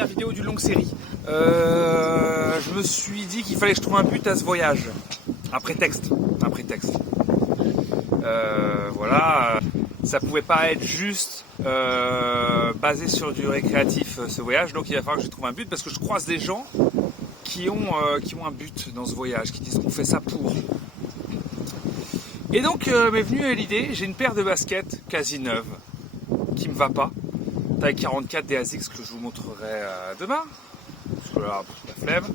première vidéo d'une longue série. Je me suis dit qu'il fallait que je trouve un but à ce voyage. Un prétexte. Voilà, ça pouvait pas être juste basé sur du récréatif ce voyage, donc il va falloir que je trouve un but parce que je croise des gens qui ont un but dans ce voyage, qui disent qu'on fait ça pour. Et donc m'est venue l'idée, j'ai une paire de baskets quasi neuve qui me va pas, taille 44 des ASICS que je vous montrerai demain, parce que là, la flemme.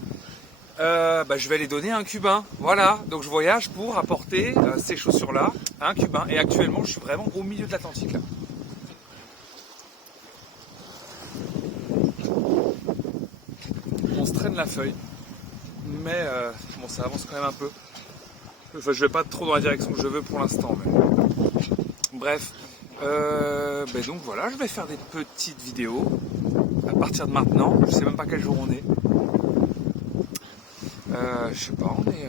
Je vais les donner à un Cubain, voilà, donc je voyage pour apporter ces chaussures-là à un Cubain, et actuellement je suis vraiment au milieu de l'Atlantique là. On se traîne la feuille, mais bon, ça avance quand même un peu. Enfin, je vais pas trop dans la direction que je veux pour l'instant, mais bref. Donc voilà, je vais faire des petites vidéos à partir de maintenant. Je sais même pas quel jour on est. Je sais pas, on est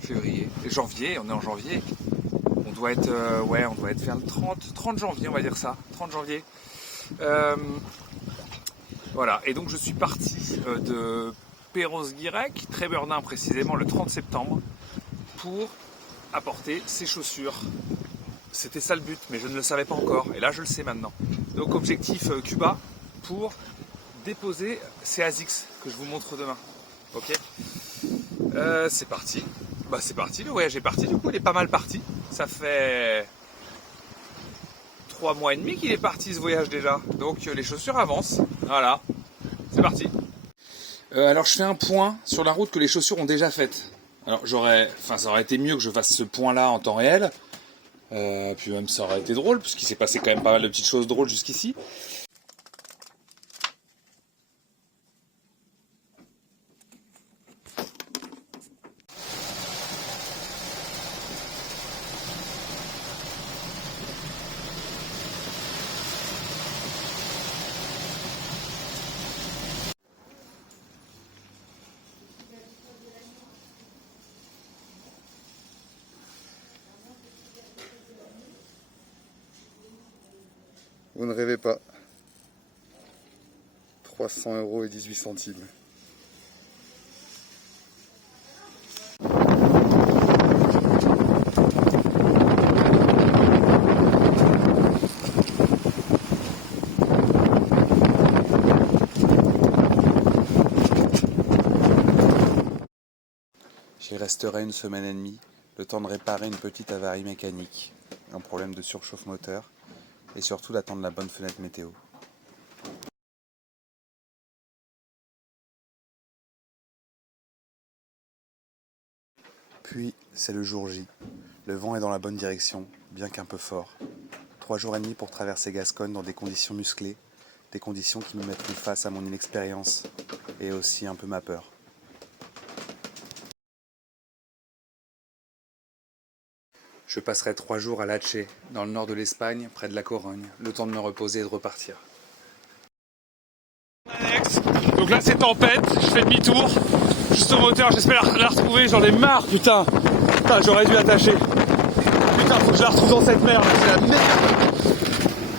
février, janvier, on est en janvier. On doit être vers le 30 janvier, on va dire ça, 30 janvier. Voilà, et donc je suis parti de Perros-Guirec, Trébeurdin précisément, le 30 septembre, pour apporter ces chaussures. C'était ça le but, mais je ne le savais pas encore, et là je le sais maintenant. Donc objectif Cuba pour déposer ces ASICS que je vous montre demain. Ok, c'est parti. C'est parti, le voyage est parti, du coup il est pas mal parti. Ça fait 3 mois et demi qu'il est parti ce voyage déjà. Donc les chaussures avancent. Voilà, c'est parti. Alors je fais un point sur la route que les chaussures ont déjà faite. Alors ça aurait été mieux que je fasse ce point là en temps réel. Puis même ça aurait été drôle, puisqu'il s'est passé quand même pas mal de petites choses drôles jusqu'ici. Vous ne rêvez pas. 300 € et 18 centimes. J'y resterai une semaine et demie, le temps de réparer une petite avarie mécanique, un problème de surchauffe moteur, et surtout d'attendre la bonne fenêtre météo. Puis, c'est le jour J. Le vent est dans la bonne direction, bien qu'un peu fort. 3 jours et demi pour traverser Gascogne dans des conditions musclées, des conditions qui me mettront face à mon inexpérience, et aussi un peu ma peur. Je passerai 3 jours à Lecce, dans le nord de l'Espagne, près de la Corogne, le temps de me reposer et de repartir. Alex, donc là c'est tempête, je fais demi-tour, juste au moteur, j'espère la retrouver, j'en ai marre, putain, j'aurais dû l'attacher. Putain, faut que je la retrouve dans cette merde, c'est la merde.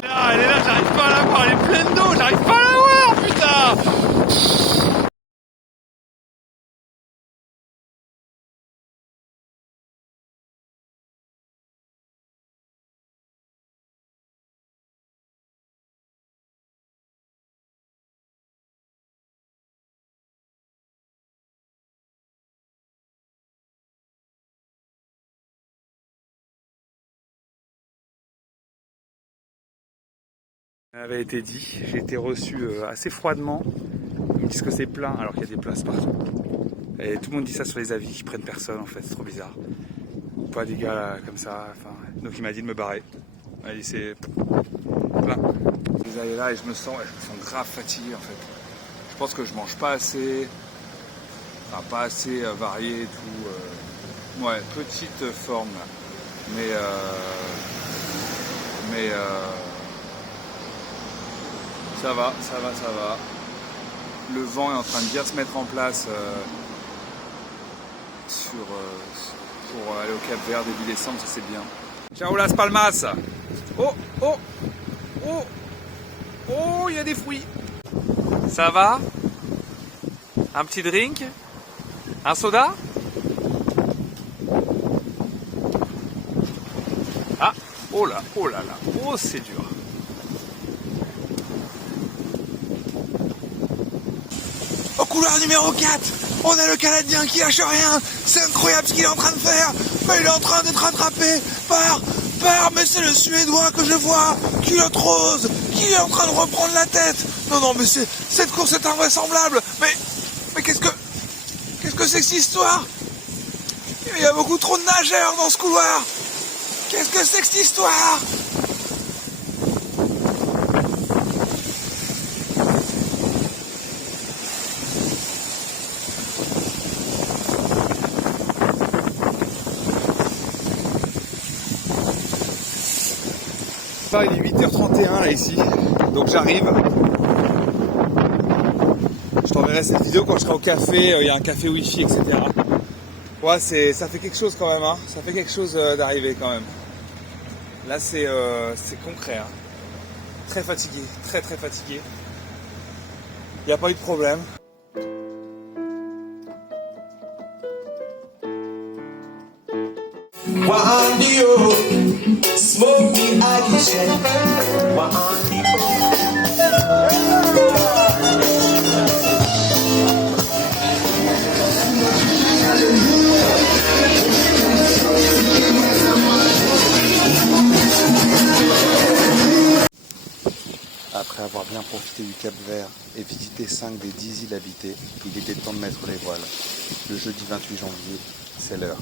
Là, elle est là, j'arrive pas à la voir, elle est pleine d'eau, j'arrive pas à la voir, putain. Ça avait été dit, j'ai été reçu assez froidement. Ils me disent que c'est plein alors qu'il y a des places partout. Et tout le monde dit ça sur les avis, ils prennent personne en fait, c'est trop bizarre. Pas des gars là, comme ça, enfin. Donc il m'a dit de me barrer. Il m'a dit c'est plein. Je suis allé là et je me sens grave fatigué en fait. Je pense que je mange pas assez, enfin pas assez varié et tout. Ouais, petite forme là. Mais ça va. Le vent est en train de bien se mettre en place pour aller au Cap Vert début décembre, ça c'est bien. Ciao Las Palmas. Oh Oh, il y a des fruits. Ça va? Un petit drink? Un soda? Ah, oh là là, oh c'est dur. Au couloir numéro 4, on a le Canadien qui lâche rien. C'est incroyable ce qu'il est en train de faire. Mais il est en train d'être attrapé mais c'est le Suédois que je vois, culotte rose, qui est en train de reprendre la tête. Non, mais cette course est invraisemblable. Mais qu'est-ce que c'est que cette histoire? Il y a beaucoup trop de nageurs dans ce couloir. Qu'est-ce que c'est que cette histoire? Il est 8h31 là ici, donc j'arrive. Je t'enverrai cette vidéo quand je serai au café, il y a un café wifi, etc. Ouais, ça fait quelque chose quand même, hein. Ça fait quelque chose d'arriver quand même. Là c'est concret, hein. Très fatigué, très fatigué. Il n'y a pas eu de problème. Après avoir bien profité du Cap Vert et visité 5 des 10 îles habitées, il était temps de mettre les voiles. Le jeudi 28 janvier, c'est l'heure.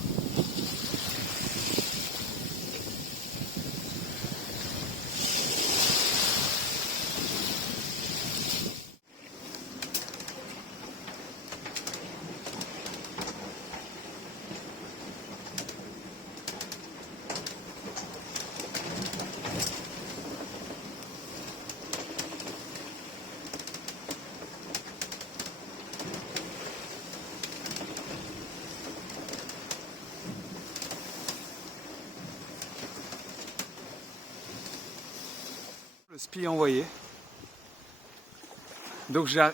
Le spi est envoyé. Donc j'ai... Ouais.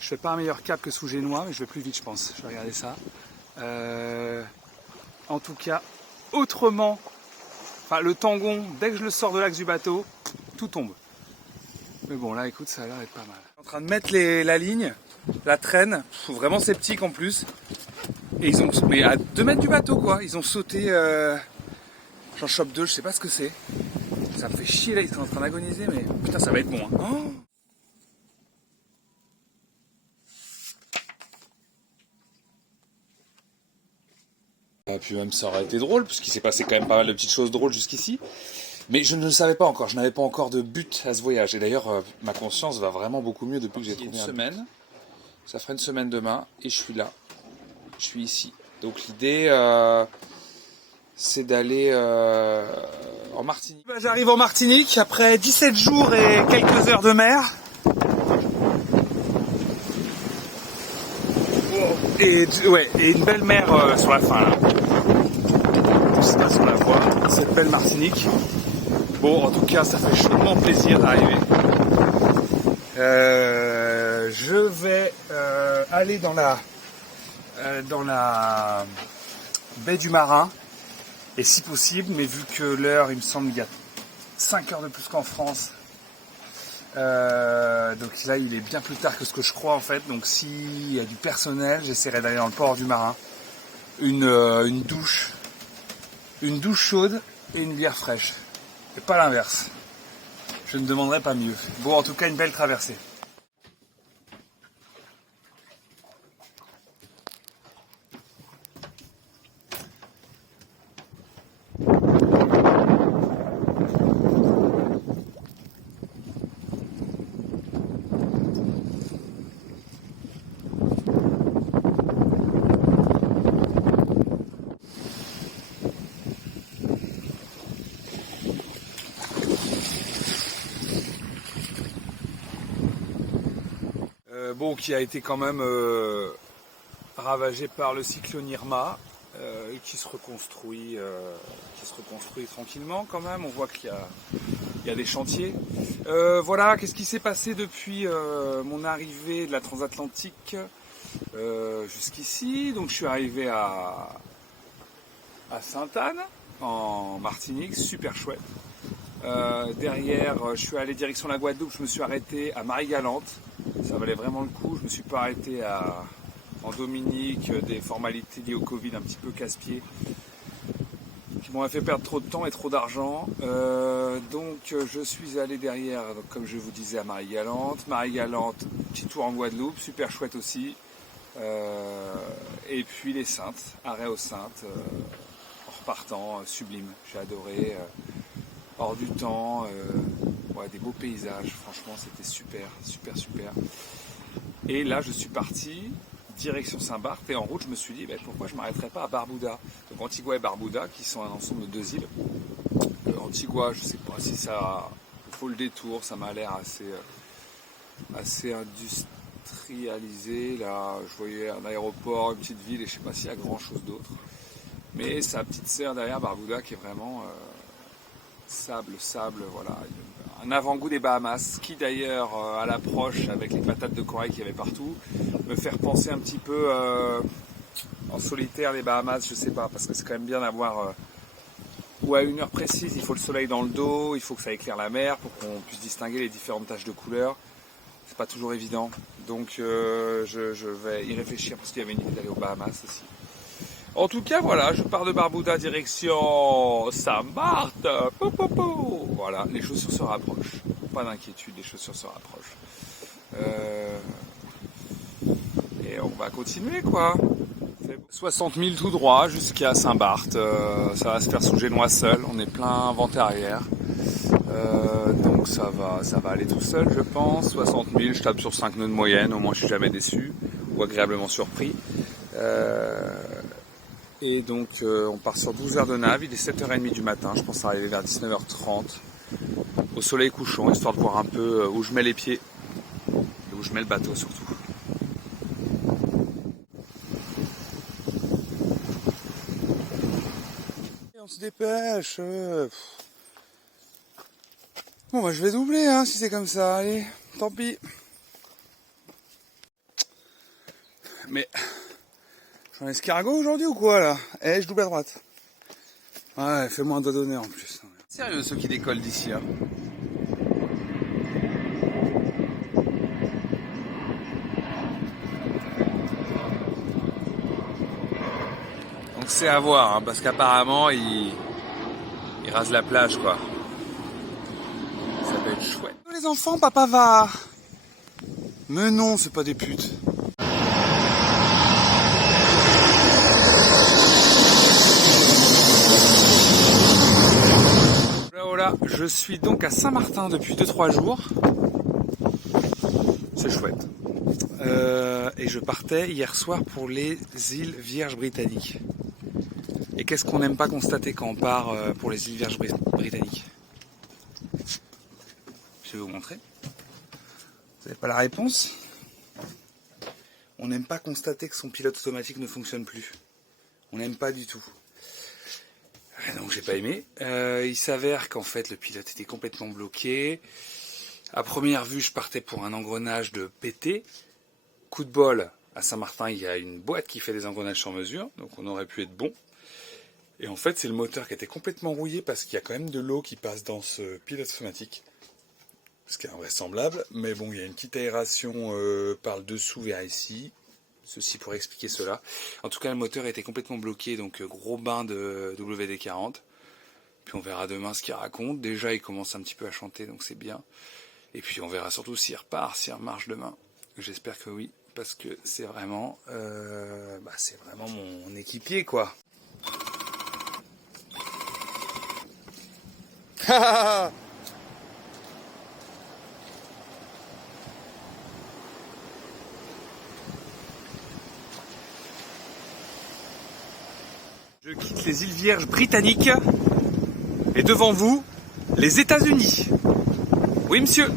Je fais pas un meilleur cap que sous Génois, mais je vais plus vite je pense. Je vais regarder ça. En tout cas, autrement, enfin le tangon, dès que je le sors de l'axe du bateau, tout tombe. Mais bon là écoute, ça a l'air d'être pas mal. En train de mettre la ligne, la traîne, vraiment sceptique en plus. Et ils ont, mais à 2 mètres du bateau quoi, ils ont sauté... J'en chope 2, je sais pas ce que c'est. Ça me fait chier là, ils sont en train d'agoniser, mais putain, ça va être bon. Hein. Oh, et puis même ça aurait été drôle, puisqu'il s'est passé quand même pas mal de petites choses drôles jusqu'ici. Mais je ne le savais pas encore, je n'avais pas encore de but à ce voyage. Et d'ailleurs, ma conscience va vraiment beaucoup mieux depuis que j'ai trouvé une semaine. Ça fera une semaine demain, et je suis là. Je suis ici. Donc l'idée... c'est d'aller en Martinique. J'arrive en Martinique après 17 jours et quelques heures de mer. Et une belle mer sur la fin là. Tout se passe sur la voie, cette belle Martinique. Bon, en tout cas, ça fait chaudement plaisir d'arriver. Je vais aller dans la baie du Marin. Et si possible, mais vu que l'heure, il me semble qu'il y a 5 heures de plus qu'en France, donc là il est bien plus tard que ce que je crois en fait, donc s'il y a du personnel, j'essaierai d'aller dans le port du Marin, une douche chaude et une bière fraîche, et pas l'inverse, je ne demanderai pas mieux. Bon, en tout cas une belle traversée. Bon, qui a été quand même ravagé par le cyclone Irma. et qui se reconstruit tranquillement quand même. On voit qu'il y a des chantiers. Voilà, qu'est-ce qui s'est passé depuis mon arrivée de la transatlantique jusqu'ici. Donc je suis arrivé à Sainte-Anne, en Martinique, super chouette. Derrière, je suis allé direction la Guadeloupe, je me suis arrêté à Marie-Galante. Ça valait vraiment le coup, je me suis pas arrêté en Dominique, des formalités liées au Covid un petit peu casse-pied, qui m'ont fait perdre trop de temps et trop d'argent. Donc je suis allé derrière, donc, comme je vous disais, à Marie-Galante. Marie-Galante, petit tour en Guadeloupe, super chouette aussi. Et puis les Saintes, arrêt aux Saintes, en repartant, sublime, j'ai adoré. Hors du temps, ouais, des beaux paysages, franchement c'était super. Et là je suis parti, direction Saint-Barth, et en route je me suis dit pourquoi je ne m'arrêterais pas à Barbuda. Donc Antigua et Barbuda qui sont un ensemble de 2 îles. Antigua, je ne sais pas si ça faut le détour, ça m'a l'air assez industrialisé. Là je voyais un aéroport, une petite ville et je ne sais pas s'il y a grand chose d'autre. Mais sa petite sœur derrière Barbuda qui est vraiment sable, voilà. Un avant-goût des Bahamas, qui d'ailleurs à l'approche avec les patates de corail qu'il y avait partout, me fait repenser un petit peu en solitaire les Bahamas, je sais pas, parce que c'est quand même bien d'avoir ou à une heure précise, il faut le soleil dans le dos, il faut que ça éclaire la mer pour qu'on puisse distinguer les différentes taches de couleurs. C'est pas toujours évident, donc je vais y réfléchir parce qu'il y avait une idée d'aller aux Bahamas aussi. En tout cas, voilà, je pars de Barbuda direction Saint-Barth. Voilà, les chaussures se rapprochent. Pas d'inquiétude, les chaussures se rapprochent. Et on va continuer, quoi. 60 000 tout droit jusqu'à Saint-Barth. Ça va se faire sous Génois seul. On est plein vent arrière. Donc ça va aller tout seul, je pense. 60 000, je tape sur 5 nœuds de moyenne. Au moins, je suis jamais déçu ou agréablement surpris. Et donc on part sur 12 heures de nav, il est 7h30 du matin, je pense arriver vers 19h30 au soleil couchant, histoire de voir un peu où je mets les pieds et où je mets le bateau surtout. Et on se dépêche. Bon bah je vais doubler hein, si c'est comme ça, allez, tant pis. Mais... J'en ai escargot aujourd'hui ou quoi là? Eh, je double à droite. Ouais, fais-moi un doigt d'honneur en plus. Sérieux ceux qui décollent d'ici là. Donc c'est à voir, hein, parce qu'apparemment il rase la plage quoi. Ça peut être chouette. Les enfants, papa va. Mais non, c'est pas des putes. Voilà, je suis donc à Saint-Martin depuis 2-3 jours. C'est chouette. Et je partais hier soir pour les îles Vierges britanniques. Et qu'est-ce qu'on n'aime pas constater quand on part pour les îles Vierges britanniques? Je vais vous montrer. Vous n'avez pas la réponse? On n'aime pas constater que son pilote automatique ne fonctionne plus. On n'aime pas du tout. Donc j'ai pas aimé. Il s'avère qu'en fait le pilote était complètement bloqué. À première vue, je partais pour un engrenage de pété. Coup de bol, à Saint-Martin, il y a une boîte qui fait des engrenages sur mesure, donc on aurait pu être bon. Et en fait, c'est le moteur qui était complètement rouillé parce qu'il y a quand même de l'eau qui passe dans ce pilote automatique. Ce qui est invraisemblable, mais bon, il y a une petite aération par le dessous vers ici. Ceci pour expliquer cela. En tout cas, le moteur était complètement bloqué, donc gros bain de WD-40. Puis on verra demain ce qu'il raconte. Déjà, il commence un petit peu à chanter, donc c'est bien. Et puis on verra surtout s'il repart, s'il remarche demain. J'espère que oui, parce que c'est vraiment mon équipier, quoi. Je quitte les îles Vierges britanniques et devant vous, les États-Unis. Oui, monsieur,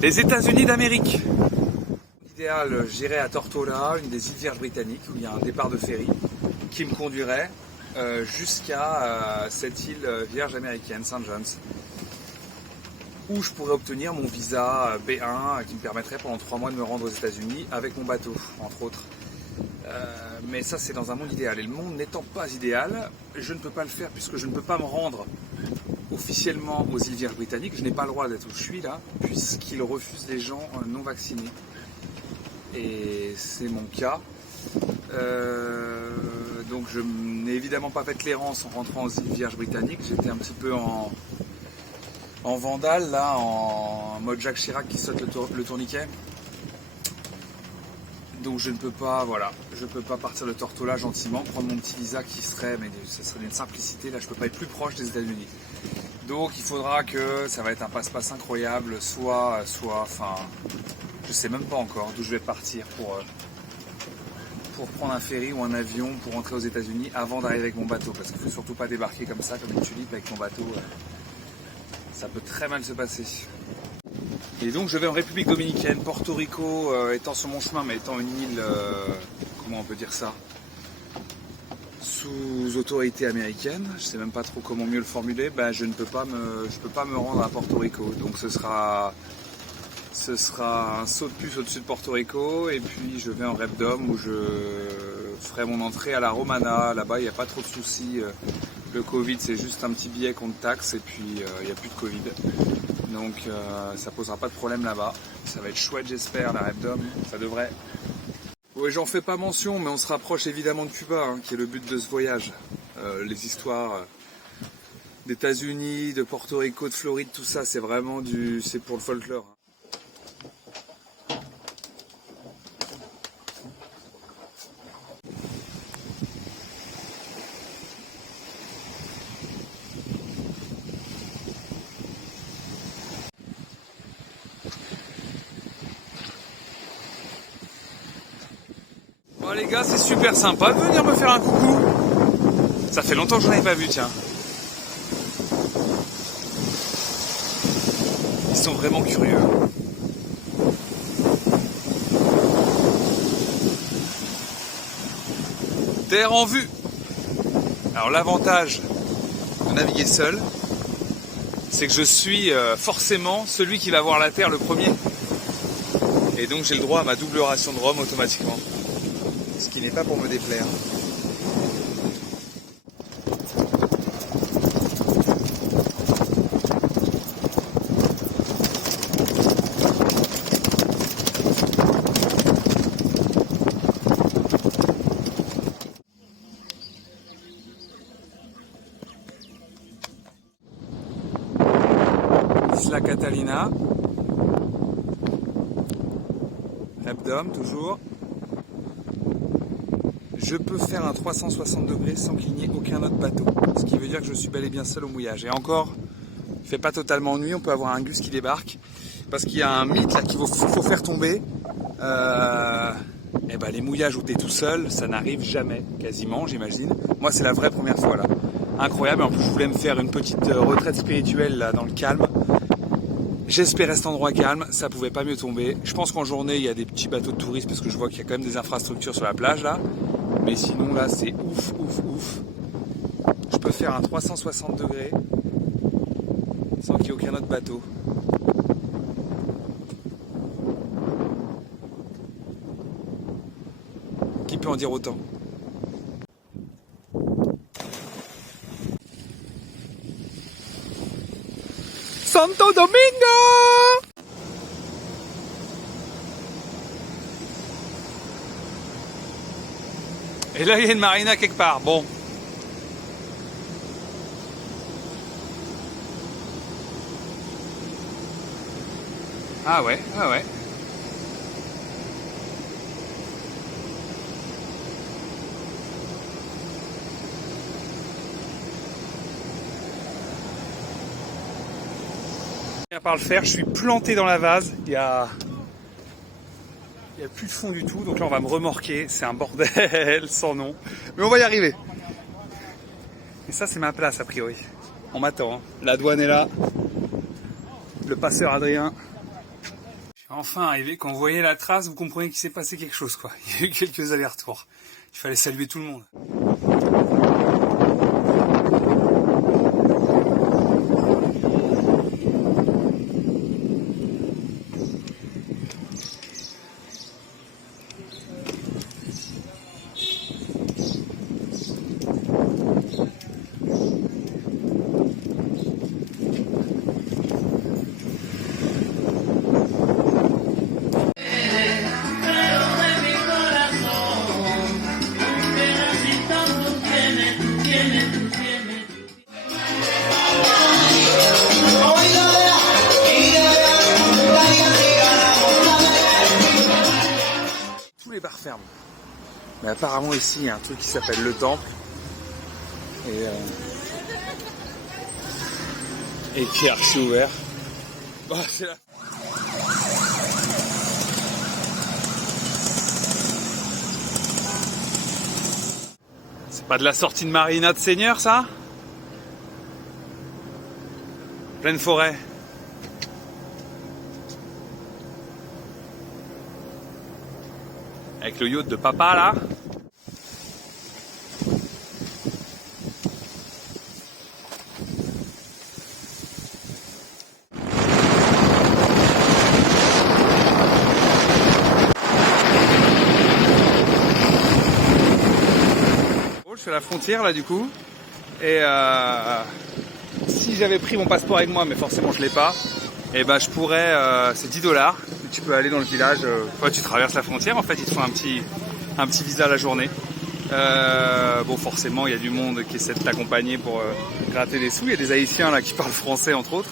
les États-Unis d'Amérique. Idéal, j'irai à Tortola, une des îles Vierges britanniques, où il y a un départ de ferry. qui me conduirait jusqu'à cette île vierge américaine, St. John's, où je pourrais obtenir mon visa B1 qui me permettrait pendant 3 mois de me rendre aux États-Unis avec mon bateau, entre autres. Mais ça, c'est dans un monde idéal. Et le monde n'étant pas idéal, je ne peux pas le faire puisque je ne peux pas me rendre officiellement aux îles Vierges britanniques. Je n'ai pas le droit d'être où je suis là, puisqu'ils refusent les gens non vaccinés. Et c'est mon cas. Donc je n'ai évidemment pas fait l'errance en rentrant aux îles Vierges britanniques. J'étais un petit peu en vandale, là, en mode Jacques Chirac qui saute le tourniquet. Donc je ne peux pas, voilà, je peux pas partir de Tortola gentiment, prendre mon petit visa qui serait, mais ça serait d'une simplicité, là je peux pas être plus proche des États-Unis. Donc il faudra que ça va être un passe-passe incroyable, enfin, je sais même pas encore d'où je vais partir pour prendre un ferry ou un avion pour rentrer aux États-Unis avant d'arriver avec mon bateau, parce qu'il faut surtout pas débarquer comme ça, comme une tulipe avec mon bateau, ça peut très mal se passer. Et donc je vais en République Dominicaine, Porto Rico étant sur mon chemin, mais étant une île, comment on peut dire ça, sous autorité américaine, je sais même pas trop comment mieux le formuler, ben je peux pas me rendre à Porto Rico. Donc ce sera un saut de puce au-dessus de Porto Rico, et puis je vais en Repdom où je ferai mon entrée à la Romana. Là-bas il n'y a pas trop de soucis, le Covid c'est juste un petit billet qu'on te taxe, et puis il n'y a plus de Covid. Donc ça posera pas de problème là-bas. Ça va être chouette j'espère, la Repdom, ça devrait. Oui, j'en fais pas mention, mais on se rapproche évidemment de Cuba, hein, qui est le but de ce voyage. Les histoires d'États-Unis, de Porto Rico, de Floride, tout ça, c'est vraiment c'est pour le folklore. Bon les gars, c'est super sympa de venir me faire un coucou. Ça fait longtemps que je n'en avais pas vu, tiens. Ils sont vraiment curieux. Terre en vue. Alors l'avantage de naviguer seul, c'est que je suis forcément celui qui va voir la Terre le premier. Et donc j'ai le droit à ma double ration de rhum automatiquement. Ce qui n'est pas pour me déplaire. Isla Catalina. Repdom toujours. Je peux faire un 360 degrés sans qu'il n'y ait aucun autre bateau. Ce qui veut dire que je suis bel et bien seul au mouillage. Et encore, il ne fait pas totalement nuit, on peut avoir un gus qui débarque. Parce qu'il y a un mythe là qu'il faut faire tomber. Et ben les mouillages où tu es tout seul, ça n'arrive jamais, quasiment j'imagine. Moi c'est la vraie première fois là. Incroyable, en plus je voulais me faire une petite retraite spirituelle là dans le calme. J'espérais cet endroit calme, ça pouvait pas mieux tomber. Je pense qu'en journée il y a des petits bateaux de touristes parce que je vois qu'il y a quand même des infrastructures sur la plage là. Mais sinon là c'est ouf. Je peux faire un 360 degrés sans qu'il y ait aucun autre bateau. Qui peut en dire autant? Santo Domingo! Et là, il y a une marina quelque part. Bon. Ah ouais. À part le faire, je suis planté dans la vase. Il y a plus de fond du tout, donc là on va me remorquer, c'est un bordel sans nom, mais on va y arriver. Et ça c'est ma place a priori, on m'attend, hein. La douane est là, le passeur Adrien. Je suis enfin arrivé, quand vous voyez la trace, vous comprenez qu'il s'est passé quelque chose quoi, il y a eu quelques allers-retours, il fallait saluer tout le monde. bars ferment. Mais apparemment ici il y a un truc qui s'appelle le temple et qui est archi ouvert. Bah, c'est là. C'est pas de la sortie de Marina de Seigneur ça? Pleine forêt. Avec le yacht de papa là. Je fais la frontière là du coup. Et si j'avais pris mon passeport avec moi, mais forcément je l'ai pas, et ben je pourrais, c'est 10$. Tu peux aller dans le village, tu traverses la frontière, en fait ils te font un petit visa à la journée. Bon forcément il y a du monde qui essaie de t'accompagner pour gratter des sous, il y a des Haïtiens là qui parlent français entre autres.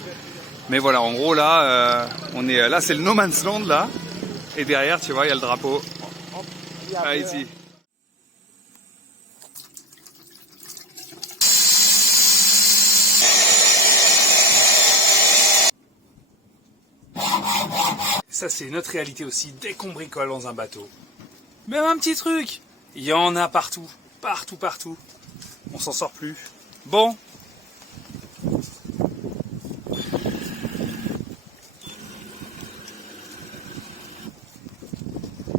Mais voilà, en gros là, là c'est le No Man's Land là, et derrière tu vois il y a le drapeau Haïti. Ça c'est notre réalité aussi, dès qu'on bricole dans un bateau. Même un petit truc, il y en a partout, partout. On s'en sort plus. Bon.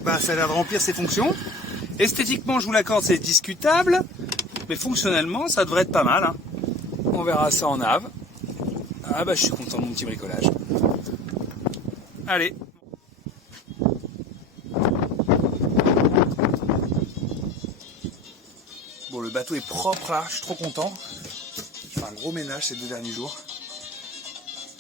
Bah ça a l'air de remplir ses fonctions. Esthétiquement je vous l'accorde c'est discutable, mais fonctionnellement ça devrait être pas mal. Hein. On verra ça en Ave. Ah bah je suis content de mon petit bricolage. Allez. Bon, le bateau est propre là, je suis trop content. Je fais un gros ménage ces 2 derniers jours.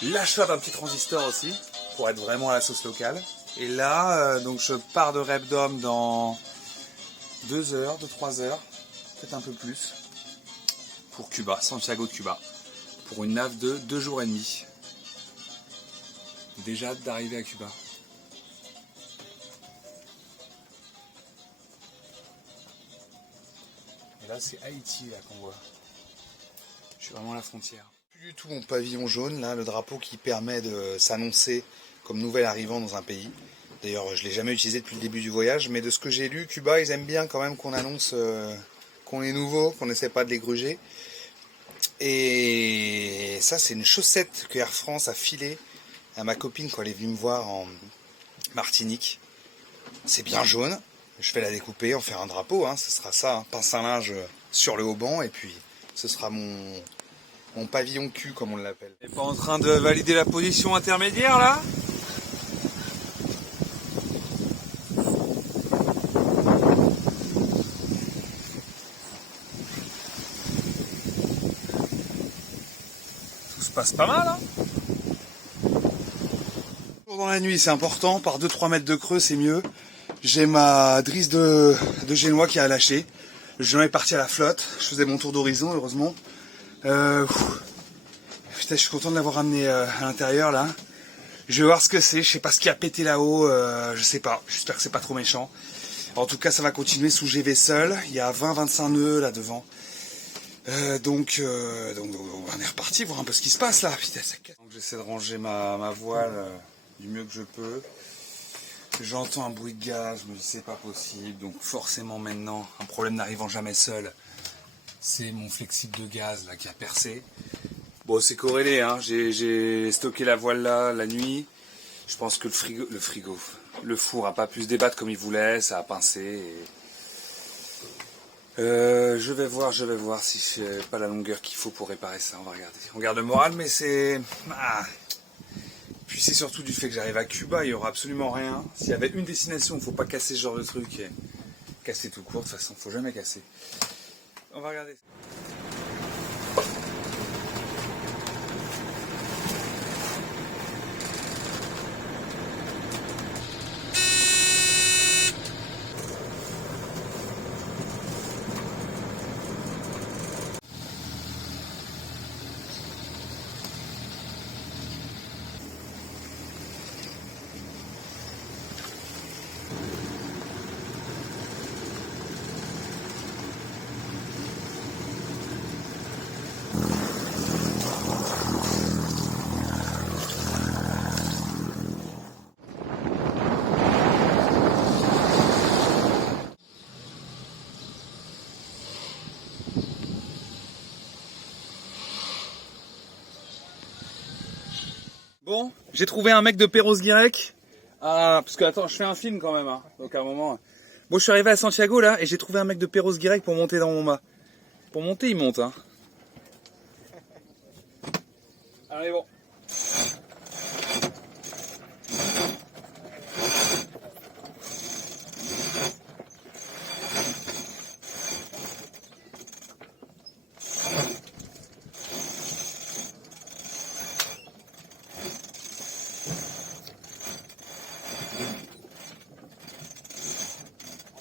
L'achat d'un petit transistor aussi, pour être vraiment à la sauce locale. Et là, donc je pars de Repdom dans 2 heures, 3 heures, peut-être un peu plus, pour Cuba, Santiago de Cuba, pour une nave de 2 jours et demi. Déjà hâte d'arriver à Cuba. Et là c'est Haïti là qu'on voit. Je suis vraiment à la frontière. Plus du tout mon pavillon jaune, là, le drapeau qui permet de s'annoncer comme nouvel arrivant dans un pays. D'ailleurs je ne l'ai jamais utilisé depuis le début du voyage, mais de ce que j'ai lu, Cuba ils aiment bien quand même qu'on annonce qu'on est nouveau, qu'on n'essaie pas de les gruger. Et ça c'est une chaussette que Air France a filée à ma copine quand elle est venue me voir en Martinique. C'est bien jaune, je vais la découper, en faire un drapeau, hein. Ce sera ça, hein. Pince à linge sur le haut-banc, et puis ce sera mon pavillon cul comme on l'appelle. T'es pas en train de valider la position intermédiaire là? Tout se passe pas mal hein? Dans la nuit c'est important, par 2-3 mètres de creux c'est mieux. J'ai ma drisse de génois qui a lâché. Le génois est parti à la flotte, je faisais mon tour d'horizon heureusement. Putain, je suis content de l'avoir ramené à l'intérieur là. Je vais voir ce que c'est, je sais pas ce qui a pété là-haut, je sais pas, j'espère que c'est pas trop méchant. En tout cas ça va continuer sous GV seul, il y a 20-25 nœuds là devant. Donc on est reparti voir un peu ce qui se passe là. Putain, ça casse. J'essaie de ranger ma voile du mieux que je peux. J'entends un bruit de gaz, je me dis c'est pas possible, donc forcément maintenant, un problème n'arrivant jamais seul, c'est mon flexible de gaz là qui a percé. Bon c'est corrélé, hein. J'ai stocké la voile là la nuit, je pense que le four a pas pu se débattre comme il voulait, ça a pincé. Je vais voir si j'ai pas la longueur qu'il faut pour réparer ça, on va regarder. On garde le moral, mais c'est... Puis c'est surtout du fait que j'arrive à Cuba, il n'y aura absolument rien. S'il y avait une destination où il ne faut pas casser ce genre de truc, et casser tout court, de toute façon, il ne faut jamais casser. On va regarder. Bon, j'ai trouvé un mec de Perros-Guirec. Ah, parce que attends, je fais un film quand même, hein. Donc à un moment. Bon, je suis arrivé à Santiago là et j'ai trouvé un mec de Perros-Guirec pour monter dans mon mât. Pour monter, il monte, hein. Allez, bon.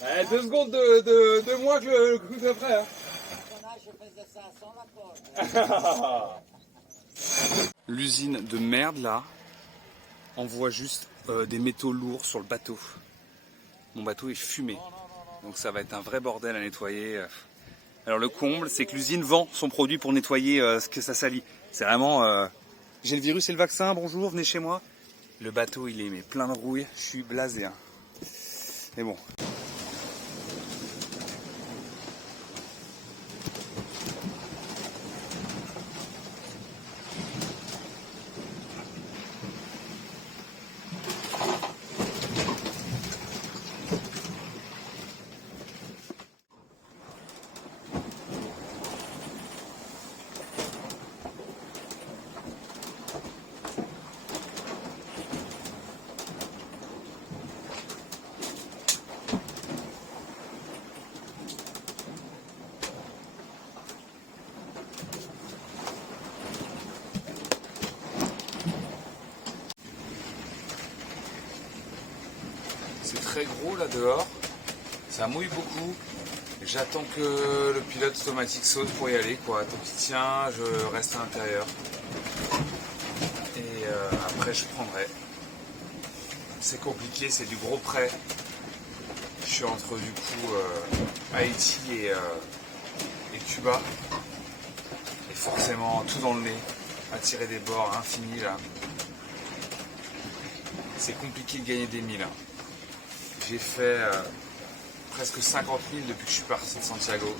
Eh, 2 secondes de moins que le coup d'après. Hein. L'usine de merde là envoie juste des métaux lourds sur le bateau. Mon bateau est fumé, donc ça va être un vrai bordel à nettoyer. Alors le comble, c'est que l'usine vend son produit pour nettoyer ce que ça salit. C'est vraiment... J'ai le virus et le vaccin, bonjour, venez chez moi. Le bateau il est mais plein de rouille, je suis blasé. Hein. Mais bon. C'est très gros là dehors, ça mouille beaucoup. J'attends que le pilote automatique saute pour y aller quoi. Tant qu'il tient, je reste à l'intérieur. Et après je prendrai. C'est compliqué, c'est du gros prêt. Je suis entre du coup Haïti et Cuba. Et forcément tout dans le nez, à tirer des bords infinis là. C'est compliqué de gagner des milles. Hein. J'ai fait presque 50 000 depuis que je suis parti de Santiago.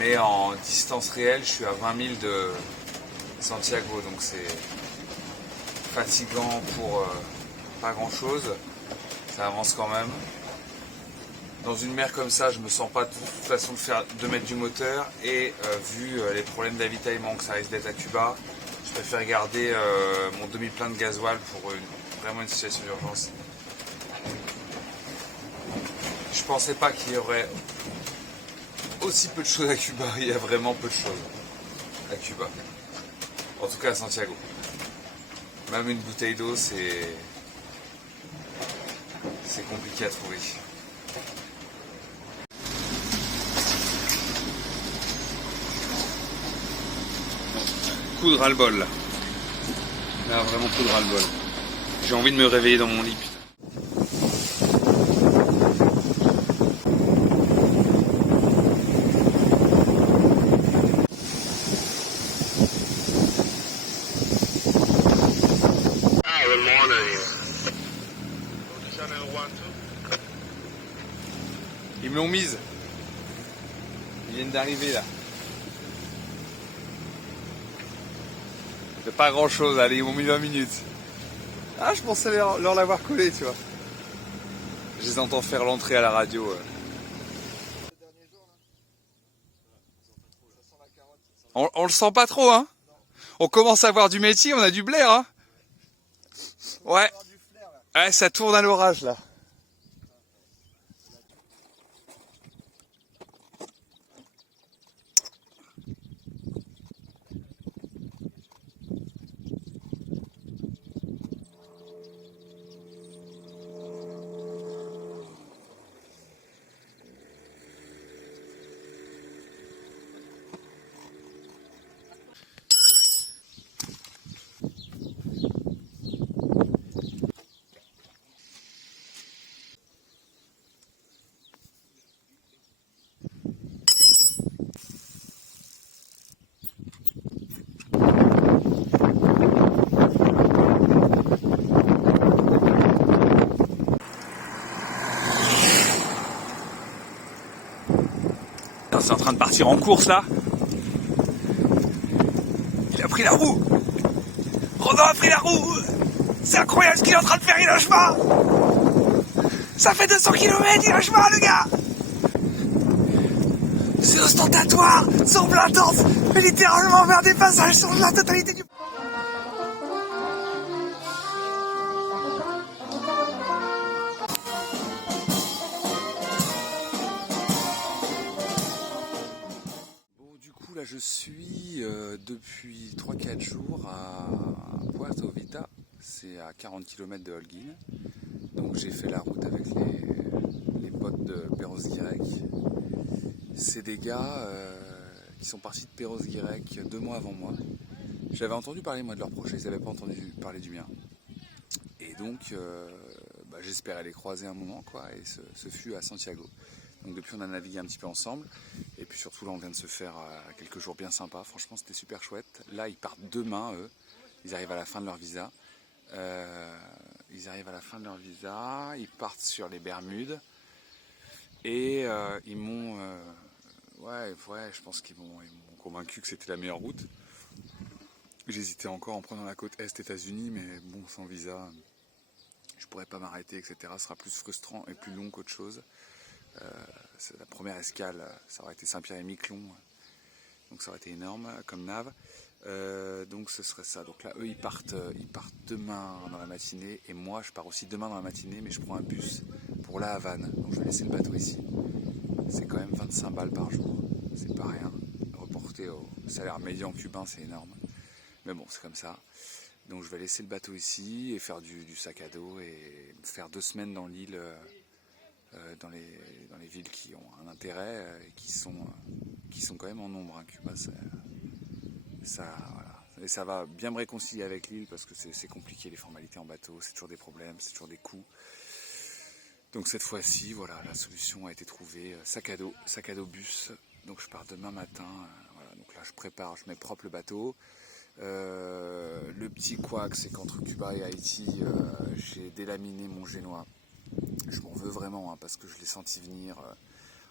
Mais en distance réelle, je suis à 20 000 de Santiago. Donc c'est fatigant pour pas grand chose. Ça avance quand même. Dans une mer comme ça, je me sens pas de toute façon de mettre du moteur. Et vu les problèmes d'avitaillement que ça risque d'être à Cuba, je préfère garder mon demi-plein de gasoil pour vraiment une situation d'urgence. Je pensais pas qu'il y aurait aussi peu de choses à Cuba. Il y a vraiment peu de choses à Cuba. En tout cas à Santiago. Même une bouteille d'eau, c'est compliqué à trouver. Coup de ras-le-bol là. Là, vraiment coup de ras-le-bol. J'ai envie de me réveiller dans mon lit. Ils me l'ont mise. Ils viennent d'arriver là. C'est pas grand chose, allez, ils m'ont mis 20 minutes. Ah, je pensais leur l'avoir collé, tu vois. Je les entends faire l'entrée à la radio. On le sent pas trop, hein. On commence à avoir du métier, on a du blaire, hein. Ouais. Ouais, ça tourne à l'orage là. C'est en train de partir en course là. Il a pris la roue. L'abandon a pris la roue. C'est incroyable ce qu'il est en train de faire, il lâche pas. Ça fait 200 km, il lâche pas, le gars. C'est ostentatoire, sans plein intense, mais littéralement vers des passages sur la totalité du... Bon, du coup, là, je suis depuis 3-4 jours à Puerto Vita. C'est à 40 km de Holguín. Donc j'ai fait la route avec les potes de Perros-Guirec. C'est des gars qui sont partis de Perros-Guirec 2 mois avant moi. J'avais entendu parler moi de leur projet, ils n'avaient pas entendu parler du mien. Et donc j'espérais les croiser un moment, quoi, et ce fut à Santiago. Donc depuis on a navigué un petit peu ensemble. Et puis surtout là on vient de se faire quelques jours bien sympas. Franchement c'était super chouette. Là ils partent demain eux. Ils arrivent à la fin de leur visa. Ils partent sur les Bermudes et ils m'ont, je pense qu'ils m'ont convaincu que c'était la meilleure route. J'hésitais encore en prenant la côte est États-Unis, mais bon, sans visa, je pourrais pas m'arrêter, etc. Ce sera plus frustrant et plus long qu'autre chose. La première escale, ça aurait été Saint-Pierre-et-Miquelon, donc ça aurait été énorme comme nav. Donc ce serait ça. Donc là eux ils partent demain dans la matinée et moi je pars aussi demain dans la matinée, mais je prends un bus pour La Havane. Donc je vais laisser le bateau ici. C'est quand même 25 balles par jour, c'est pas rien. Reporté au salaire médian cubain, c'est énorme. Mais bon, c'est comme ça. Donc je vais laisser le bateau ici et faire du sac à dos et faire 2 semaines dans l'île, dans les villes qui ont un intérêt et qui sont quand même en nombre. Hein. Cuba, voilà. Et ça va bien me réconcilier avec l'île parce que c'est compliqué les formalités en bateau, c'est toujours des problèmes, c'est toujours des coûts. Donc cette fois-ci, voilà, la solution a été trouvée, sac à dos bus. Donc je pars demain matin, voilà. Donc là je mets propre le bateau. Le petit couac, c'est qu'entre Cuba et Haïti, j'ai délaminé mon génois. Je m'en veux vraiment, hein, parce que je l'ai senti venir.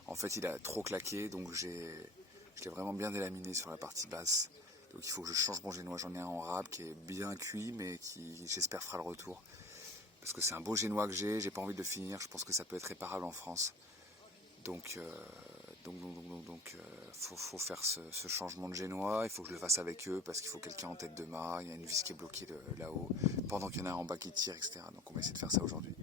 En fait, il a trop claqué, donc je l'ai vraiment bien délaminé sur la partie basse. Donc il faut que je change mon génois. J'en ai un en rab qui est bien cuit, mais qui j'espère fera le retour. Parce que c'est un beau génois que j'ai pas envie de le finir. Je pense que ça peut être réparable en France. Donc faut faire ce changement de génois. Il faut que je le fasse avec eux parce qu'il faut quelqu'un en tête de mât. Il y a une vis qui est bloquée là-haut pendant qu'il y en a un en bas qui tire, etc. Donc on va essayer de faire ça aujourd'hui.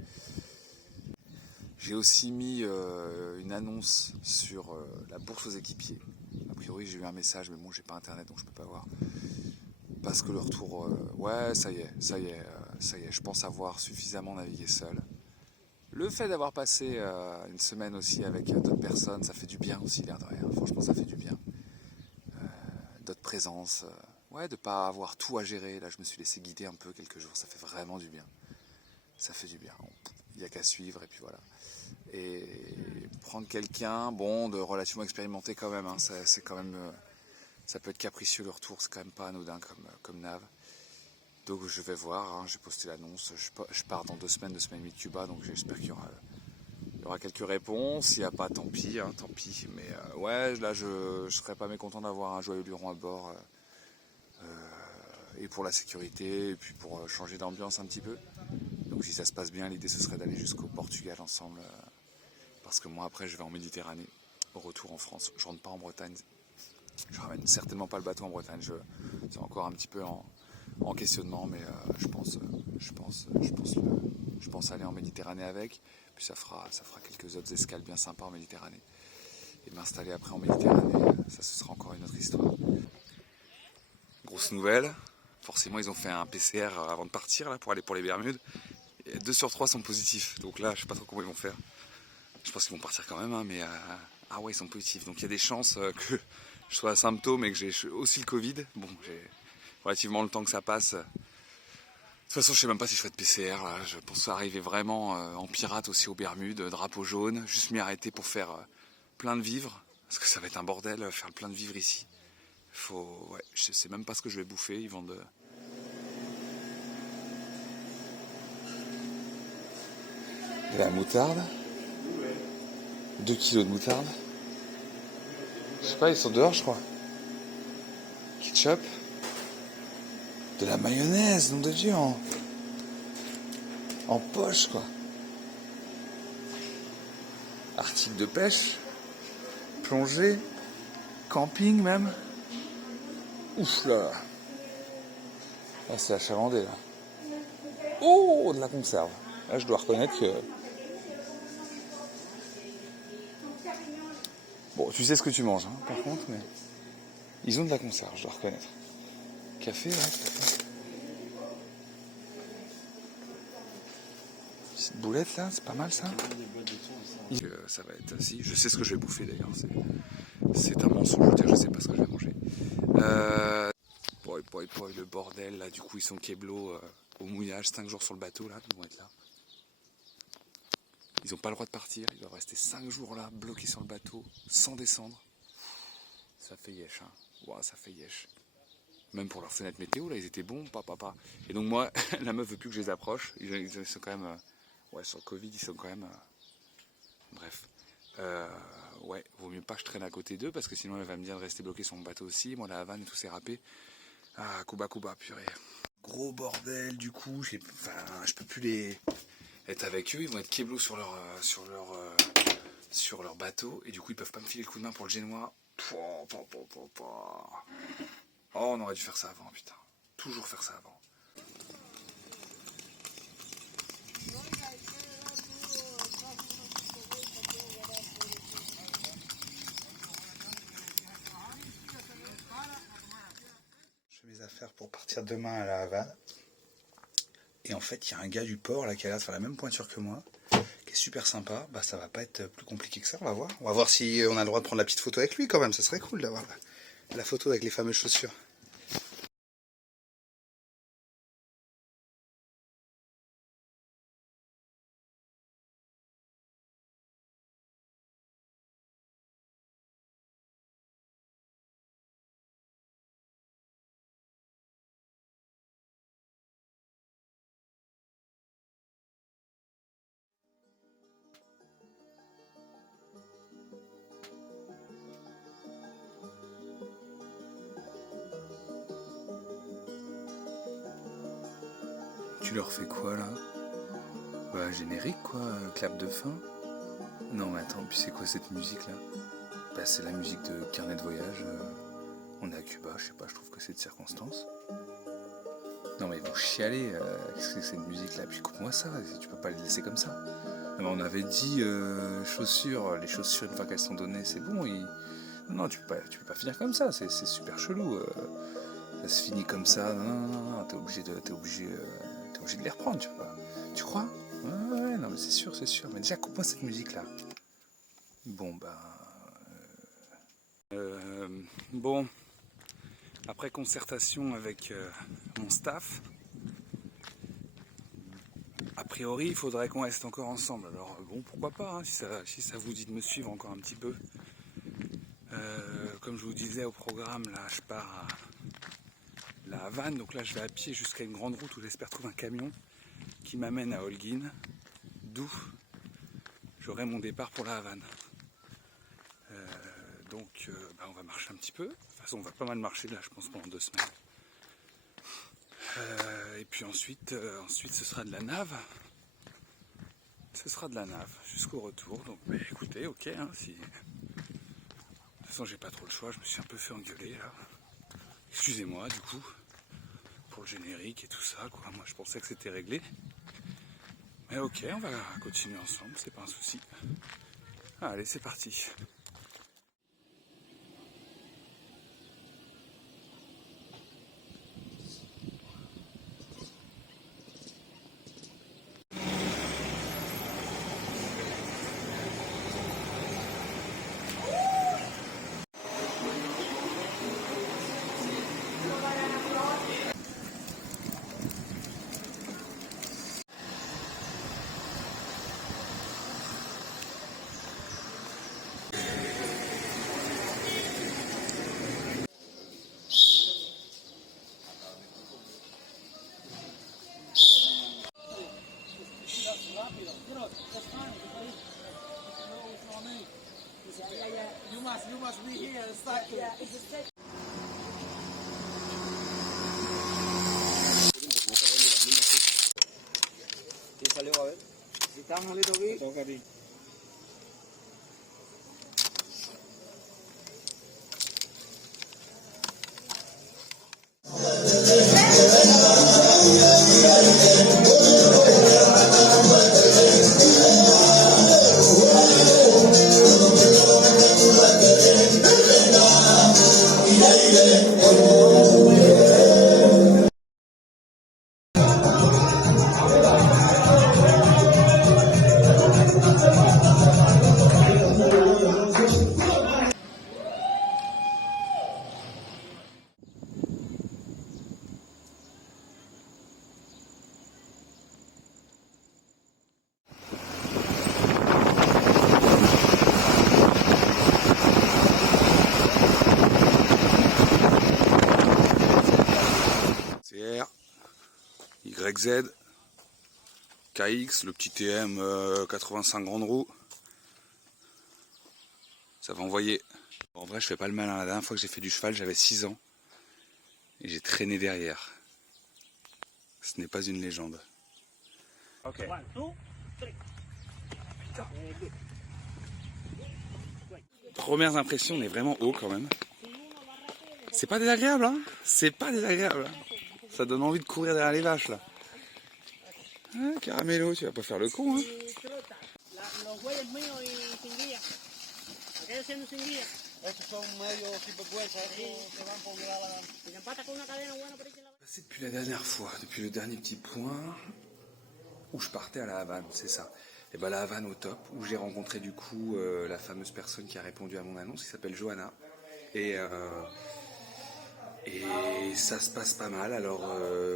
J'ai aussi mis une annonce sur la bourse aux équipiers. A priori j'ai eu un message, mais bon j'ai pas internet donc je peux pas voir. Parce que le retour, ça y est, je pense avoir suffisamment navigué seul. Le fait d'avoir passé une semaine aussi avec d'autres personnes, ça fait du bien aussi, l'air de rien. Franchement ça fait du bien. D'autres présences, de pas avoir tout à gérer. Là je me suis laissé guider un peu quelques jours, ça fait vraiment du bien. Ça fait du bien. Il n'y a qu'à suivre et puis voilà. Et prendre quelqu'un, de relativement expérimenté quand même, hein, c'est quand même, ça peut être capricieux le retour, c'est quand même pas anodin comme nav. Donc je vais voir, hein, j'ai posté l'annonce, je pars dans 2 semaines et demie de Cuba, donc j'espère qu'il y aura quelques réponses. S'il n'y a pas, tant pis, hein, tant pis. Mais là je serais pas mécontent d'avoir un joyeux luron à bord. Et pour la sécurité, et puis pour changer d'ambiance un petit peu. Donc si ça se passe bien, l'idée ce serait d'aller jusqu'au Portugal ensemble, parce que moi après je vais en Méditerranée, au retour en France. Je rentre pas en Bretagne, je ramène certainement pas le bateau en Bretagne, c'est encore un petit peu en questionnement, mais je pense aller en Méditerranée avec, puis ça fera quelques autres escales bien sympas en Méditerranée. Et m'installer après en Méditerranée, ça ce sera encore une autre histoire. Grosse nouvelle. Forcément, ils ont fait un PCR avant de partir là, pour aller pour les Bermudes. Et 2 sur 3 sont positifs. Donc là, je sais pas trop comment ils vont faire. Je pense qu'ils vont partir quand même, hein, mais ils sont positifs. Donc il y a des chances que je sois à symptômes et que j'ai aussi le Covid. Bon, j'ai relativement le temps que ça passe. De toute façon, je sais même pas si je ferai de PCR. Là. Je pense arriver vraiment en pirate aussi aux Bermudes, drapeau jaune. Juste m'y arrêter pour faire plein de vivres. Parce que ça va être un bordel, faire plein de vivres ici. Je sais même pas ce que je vais bouffer. Ils vendent de la moutarde. 2 kilos de moutarde. Je sais pas, ils sont dehors, je crois. Ketchup. De la mayonnaise, nom de Dieu, en poche, quoi. Article de pêche, plongée, camping même. Ouf là. Ah, c'est achalandé là. Oh, de la conserve. Là, je dois reconnaître que... Bon, tu sais ce que tu manges, hein, par contre, mais... Ils ont de la conserve, je dois reconnaître. Café, ouais, café. Petite boulette là, c'est pas mal ça. Ça va être ainsi. Je sais ce que je vais bouffer d'ailleurs. C'est un mensonge, je sais pas ce que je vais manger. Le bordel là, du coup ils sont keblo au mouillage, 5 jours sur le bateau là, ils vont être là. Ils n'ont pas le droit de partir, ils doivent rester 5 jours là, bloqués sur le bateau, sans descendre. Ça fait yesh, hein. Wow, ça fait yesh. Même pour leur fenêtre météo, là, ils étaient bons, papa. Et donc moi, la meuf veut plus que je les approche. Ils sont quand même... ouais, sur le Covid, ils sont quand même... bref. Ouais, vaut mieux pas que je traîne à côté d'eux, parce que sinon elle va me dire de rester bloqué sur mon bateau aussi. Moi, la Havane et tout, c'est râpé. Ah, Cuba, purée. Gros bordel, du coup, je peux plus les... être avec eux. Ils vont être keblo sur leur bateau. Et du coup, ils peuvent pas me filer le coup de main pour le génois. Oh, on aurait dû faire ça avant, putain. Toujours faire ça avant. Je fais mes affaires pour partir demain à la Havane. Et en fait, il y a un gars du port là qui a l'air de faire la même pointure que moi, qui est super sympa. Bah, ça va pas être plus compliqué que ça, on va voir. On va voir si on a le droit de prendre la petite photo avec lui quand même. Ça serait cool d'avoir la photo avec les fameuses chaussures. Tu leur fais quoi là? Bah générique quoi, clap de fin. Non mais attends, puis c'est quoi cette musique là? Bah c'est la musique de Carnet de voyage. On est à Cuba, je sais pas, je trouve que c'est de circonstance. Non mais ils vont chialer, qu'est-ce que c'est cette musique là? Puis coupe-moi ça, tu peux pas les laisser comme ça. Non, mais on avait dit chaussures, les chaussures une fois qu'elles sont données c'est bon. Non, tu peux pas finir comme ça, c'est super chelou. Ça se finit comme ça, non, t'es obligé de les reprendre, tu peux pas. Tu crois? Ouais, non mais c'est sûr. Mais déjà coupe-moi cette musique là. Bon bon, après concertation avec mon staff, a priori il faudrait qu'on reste encore ensemble. Alors bon, pourquoi pas, hein, si ça vous dit de me suivre encore un petit peu. Comme je vous disais au programme, là je pars à la Havane, donc là je vais à pied jusqu'à une grande route où j'espère trouver un camion qui m'amène à Holguín, d'où j'aurai mon départ pour la Havane. Donc on va marcher un petit peu. De toute façon on va pas mal marcher là je pense pendant 2 semaines. Et puis ensuite ce sera de la nave. Ce sera de la nave jusqu'au retour. Donc écoutez, ok, hein, si... De toute façon j'ai pas trop le choix, je me suis un peu fait engueuler là. Excusez-moi du coup pour le générique et tout ça quoi. Moi je pensais que c'était réglé. Mais ok, on va continuer ensemble, c'est pas un souci. Allez, c'est parti. You must be here. It's like, yeah, it's a Necesitamos un little bit. Toca a ti. CR, YZ, KX, le petit TM 85 grande roue. Ça va envoyer. En vrai, je fais pas le malin. La dernière fois que j'ai fait du cheval, j'avais 6 ans. Et j'ai traîné derrière. Ce n'est pas une légende. Ok. Premières impressions, on est vraiment haut quand même. C'est pas désagréable, hein? C'est pas désagréable. Ça donne envie de courir derrière les vaches, là. Ah, Caramello, tu vas pas faire le con, hein? C'est depuis la dernière fois, depuis le dernier petit point où je partais à la Havane, c'est ça. Et ben la Havane au top, où j'ai rencontré du coup la fameuse personne qui a répondu à mon annonce, qui s'appelle Johanna. Et ça se passe pas mal. Alors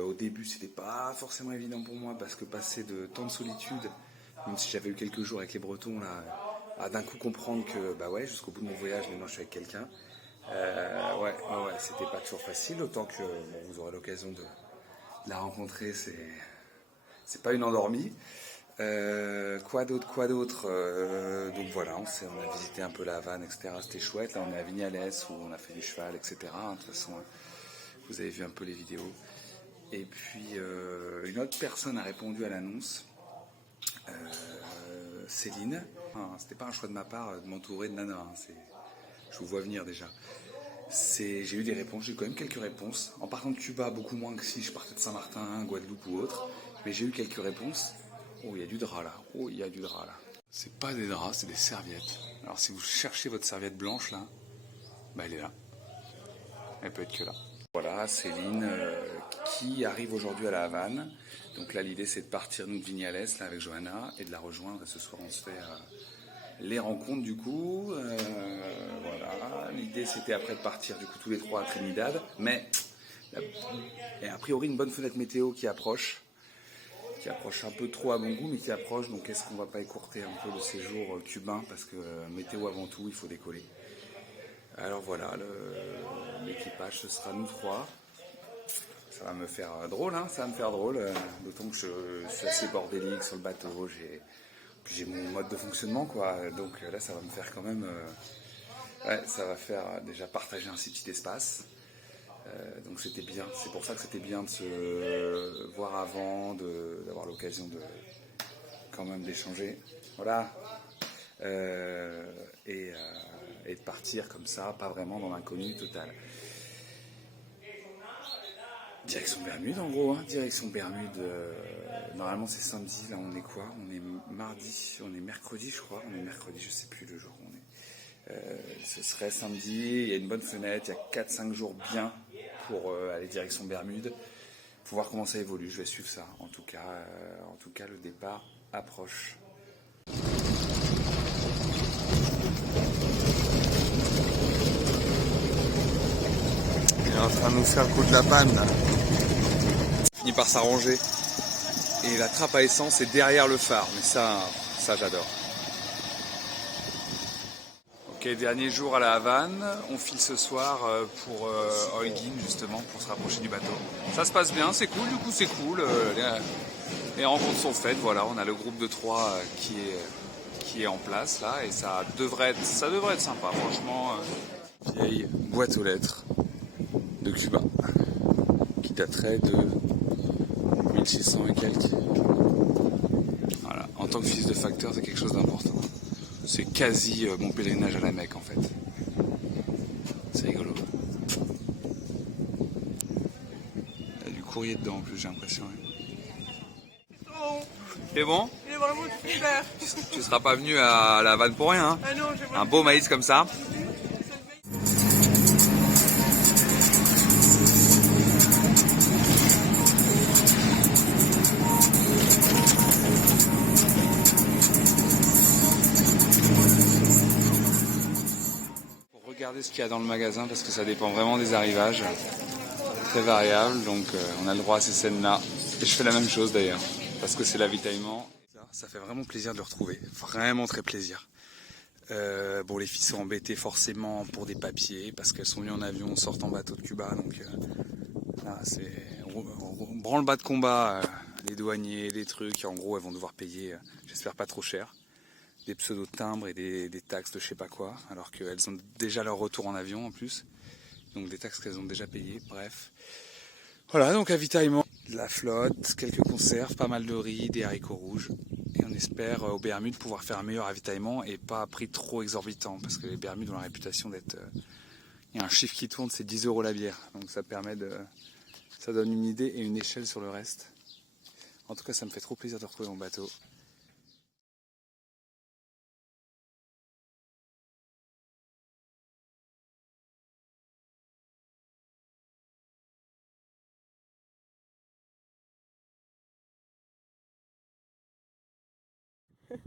au début c'était pas forcément évident pour moi parce que passer de tant de solitude, même si j'avais eu quelques jours avec les Bretons là, à d'un coup comprendre que bah ouais, jusqu'au bout de mon voyage maintenant je suis avec quelqu'un. Ouais, c'était pas toujours facile, autant que bon, vous aurez l'occasion de la rencontrer, c'est pas une endormie. Quoi d'autre donc voilà, on a visité un peu la Havane, etc. C'était chouette. Là on est à Vignales où on a fait du cheval, etc. De toute façon, vous avez vu un peu les vidéos. Et puis une autre personne a répondu à l'annonce, Céline. C'était pas un choix de ma part de m'entourer de nanas, hein. Je vous vois venir déjà. J'ai eu des réponses, j'ai eu quand même quelques réponses. En partant de Cuba, beaucoup moins que si je partais de Saint-Martin, Guadeloupe ou autre. Mais j'ai eu quelques réponses. Oh, il y a du drap là. Oh, il y a du drap là. C'est pas des draps, c'est des serviettes. Alors si vous cherchez votre serviette blanche là, bah elle est là. Elle peut être que là. Voilà, Céline qui arrive aujourd'hui à la Havane. Donc là, l'idée c'est de partir nous de Vignales là avec Johanna et de la rejoindre. Et ce soir, on se fait les rencontres du coup. Voilà. L'idée c'était après de partir du coup tous les trois à Trinidad. Mais et a priori une bonne fenêtre météo qui approche un peu trop à mon goût, mais qui approche. Donc est-ce qu'on va pas écourter un peu le séjour cubain, parce que météo avant tout, il faut décoller. Alors voilà, l'équipage, ce sera nous trois. Ça va me faire drôle, hein, ça va me faire drôle, d'autant que je suis assez bordélique sur le bateau, j'ai mon mode de fonctionnement, quoi. Donc là, ça va me faire quand même... ouais, ça va faire déjà partager un si petit espace. Donc c'était bien, c'est pour ça que c'était bien de se voir avant, d'avoir l'occasion de quand même d'échanger, voilà, et de partir comme ça, pas vraiment dans l'inconnu total. Direction Bermude en gros, hein, direction Bermude, normalement c'est samedi, là on est quoi? On est mardi, on est mercredi je crois, je sais plus le jour où on est. Ce serait samedi, il y a une bonne fenêtre, il y a 4-5 jours bien pour aller direction Bermude. Faut voir comment ça évolue, je vais suivre ça. En tout cas, le départ approche. Il est en train de nous faire le coup de la panne là. Finit par s'arranger. Et la trappe à essence est derrière le phare, mais ça j'adore. Ok, dernier jour à la Havane, on file ce soir pour Holguín justement, pour se rapprocher du bateau. Ça se passe bien, c'est cool, du coup c'est cool, les rencontres sont faites, voilà, on a le groupe de 3 qui est en place là, et ça devrait être sympa, franchement. Vieille boîte aux lettres de Cuba, qui daterait de 1600 et quelques. Voilà, en tant que fils de facteur, c'est quelque chose d'important. C'est quasi mon pèlerinage à la Mecque en fait. C'est rigolo. Il y a du courrier dedans en plus, j'ai l'impression. C'est bon? Il est vraiment super. Tu seras pas venu à la vanne pour rien, hein? Ah non, j'ai Un beau maïs comme ça. Pour regarder ce qu'il y a dans le magasin parce que ça dépend vraiment des arrivages. Très variable, donc on a le droit à ces scènes-là. Et je fais la même chose d'ailleurs, parce que c'est l'avitaillement. Ça fait vraiment plaisir de le retrouver, vraiment très plaisir. Bon, les filles sont embêtées forcément pour des papiers, parce qu'elles sont venues en avion, sortent en bateau de Cuba, donc là, c'est branle-bas de combat, les douaniers, les trucs, en gros elles vont devoir payer, j'espère pas trop cher, des pseudo-timbres et des taxes de je sais pas quoi, alors qu'elles ont déjà leur retour en avion en plus, donc des taxes qu'elles ont déjà payées, bref. Voilà, donc avitaillement, de la flotte, quelques conserves, pas mal de riz, des haricots rouges. Et on espère aux Bermudes pouvoir faire un meilleur ravitaillement et pas à prix trop exorbitant. Parce que les Bermudes ont la réputation d'être... Il y a un chiffre qui tourne, c'est 10 € la bière. Donc ça permet de... Ça donne une idée et une échelle sur le reste. En tout cas, ça me fait trop plaisir de retrouver mon bateau.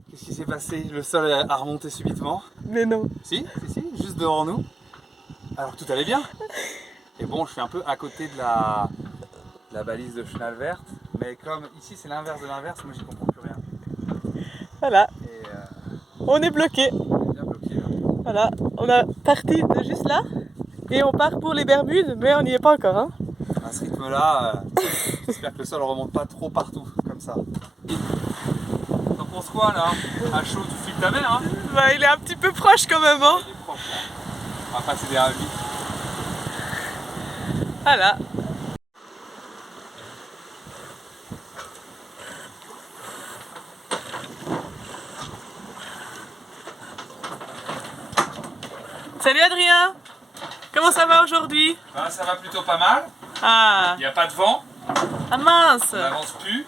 Qu'est-ce qui s'est passé? Le sol a remonté subitement. Mais non. Si, juste devant nous. Alors tout allait bien. Et bon, je suis un peu à côté de la balise de chenal verte. Mais comme ici c'est l'inverse de l'inverse, moi j'y comprends plus rien. Voilà, Et on est bloqué. on est bien bloqué là. Voilà, on a parti de juste là et on part pour les Bermudes, mais on n'y est pas encore. Hein. À ce rythme-là, j'espère que le sol remonte pas trop partout, comme ça. T'en penses quoi là? À chaud, tu files ta mère, hein? Bah, il est un petit peu proche quand même. Hein. Il est proche, là. On va passer derrière lui. Voilà. Salut Adrien, comment ça va aujourd'hui? Ben, ça va plutôt pas mal. Ah, Il n'y a pas de vent, ah mince. on n'avance plus.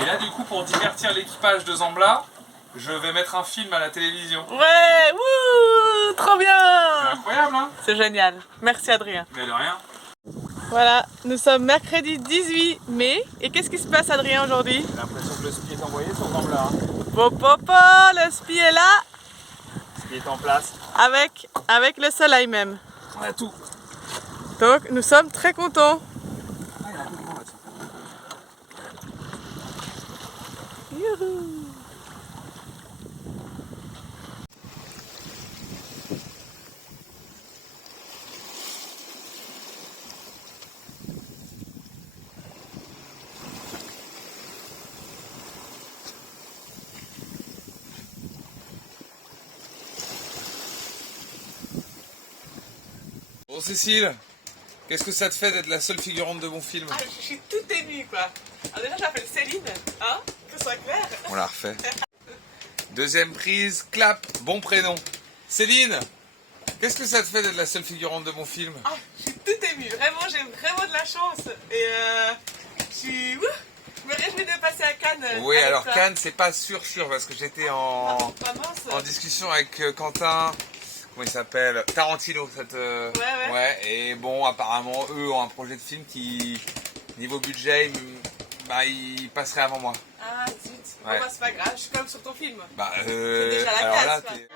Et là, du coup, pour divertir l'équipage de Zambla, je vais mettre un film à la télévision. Ouais, wouh, trop C'est bien. incroyable, hein? C'est génial, merci Adrien. Mais de rien. Voilà, nous sommes mercredi 18 mai. Et qu'est-ce qui se passe Adrien aujourd'hui? J'ai l'impression que le ski est envoyé sur Zambla. Popopo, le spi est là, Le ski est en place. avec le soleil même. On a tout. Donc nous sommes très contents. Ah, il y a un peu de vent là-dessus. Youhou. Bon, Cécile, qu'est-ce que ça te fait d'être la seule figurante de mon film? Ah, je suis toute émue quoi. Alors déjà j'appelle Céline, hein, que ce soit clair. On la refait. Deuxième prise, clap, bon prénom. Céline, qu'est-ce que ça te fait d'être la seule figurante de mon film? Ah, je suis toute émue, vraiment j'ai vraiment de la chance. Et je me réjouis de passer à Cannes. Oui, avec alors toi. Cannes, c'est pas sûr, parce que j'étais en Pas mince. discussion avec Quentin, comment il s'appelle? Tarantino. Ouais. Ouais, et bon, apparemment, eux ont un projet de film qui, niveau budget, il passerait avant moi. Ah zut, bon, Ouais. bah, c'est pas grave, je suis comme sur ton film. Bah, déjà la alors case, là, quoi. t'es...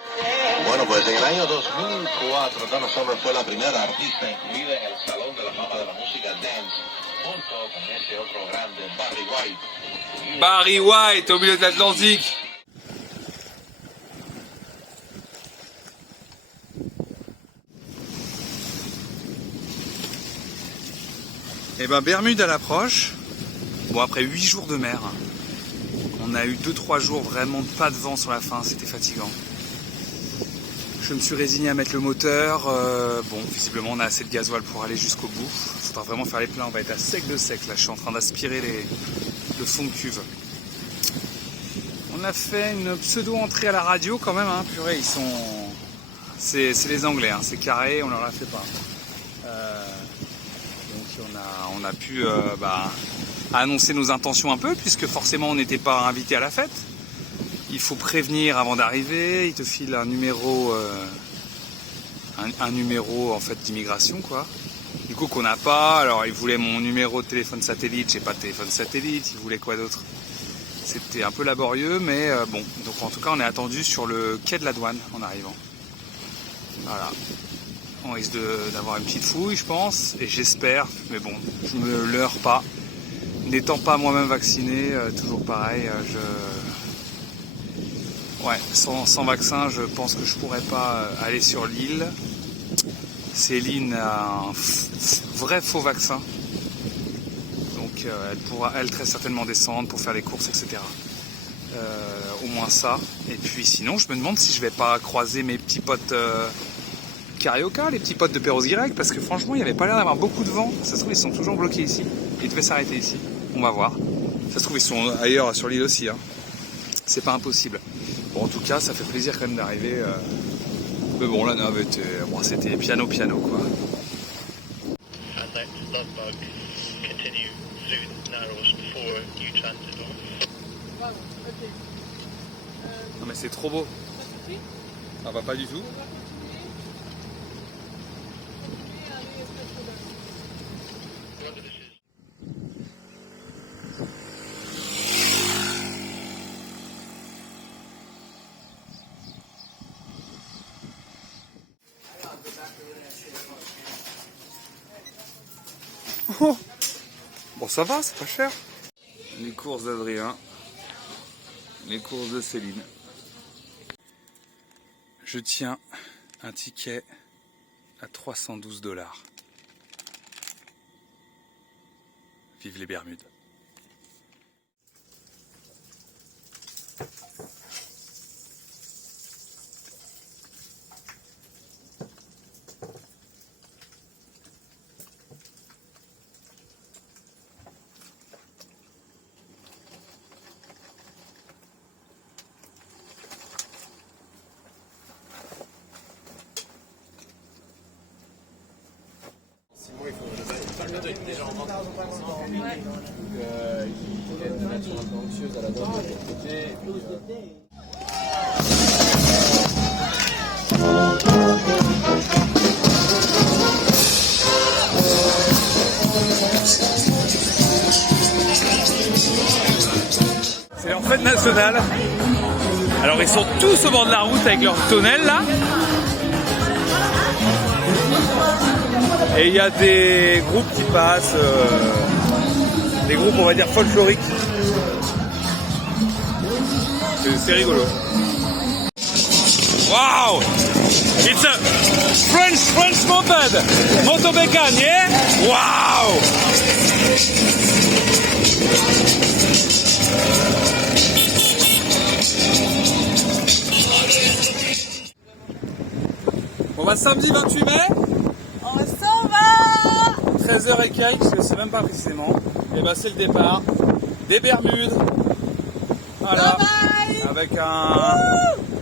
Bueno, pues en el año 2004 Donna Summer fue la primera artista incluida en el Salón de la Fama de la Música Dance, junto con ese otro grande, Barry White. Barry White au milieu de l'Atlantique. Et ben Bermude à l'approche. Bon, après 8 jours de mer, on a eu 2-3 jours vraiment pas de vent sur la fin, c'était fatigant. Je me suis résigné à mettre le moteur. Bon, visiblement on a assez de gasoil pour aller jusqu'au bout. Il faudra vraiment faire les pleins, on va être à sec de sec là. Je suis en train d'aspirer le fond de cuve. On On a fait une pseudo-entrée à la radio quand même, hein. Purée, ils sont... C'est les Anglais, hein. C'est carré, on leur a fait pas. Donc on a pu annoncer nos intentions un peu, puisque forcément on n'était pas invité à la fête. Il faut prévenir avant d'arriver, ils te filent un numéro en fait d'immigration, quoi. Du coup qu'on n'a pas, alors ils voulaient mon numéro de téléphone satellite, j'ai pas de téléphone satellite, ils voulaient quoi d'autre? C'était un peu laborieux, mais bon, donc en tout cas on est attendu sur le quai de la douane en arrivant. Voilà. On risque d'avoir une petite fouille, je pense, et j'espère, mais bon, je me leurre pas. N'étant pas moi-même vacciné, toujours pareil, ouais, sans vaccin, je pense que je pourrais pas aller sur l'île. Céline a un vrai faux vaccin, donc elle pourra, elle, très certainement descendre pour faire les courses, etc. Au moins ça. Et puis sinon, je me demande si je vais pas croiser mes petits potes Carioca, les petits potes de Perros-Guirec, parce que franchement, il n'y avait pas l'air d'avoir beaucoup de vent. Ça se trouve, ils sont toujours bloqués ici. Ils devaient s'arrêter ici. On va voir. Ça se trouve, ils sont ailleurs sur l'île aussi, hein. C'est pas impossible. Bon, en tout cas, ça fait plaisir quand même d'arriver. Mais bon, la nave était... Bon, c'était piano, quoi. Non mais c'est trop beau. Ça va pas du tout. Oh. Bon, ça va, c'est pas cher. Les courses d'Adrien, les courses de Céline. Je tiens un ticket à 312 $. Vive les Bermudes. C'est en fête nationale. Alors ils sont tous au bord de la route avec leur tonnelle là. Et il y a des groupes qui passent, des groupes on va dire folkloriques. C'est rigolo. Wow! It's a French moped! Motobécane, yeah? Wow! On va samedi 28 mai. On s'en va! 13h et quelques, je ne sais même pas précisément. Et bah c'est le départ des Bermudes. Voilà. Bye bye. Avec un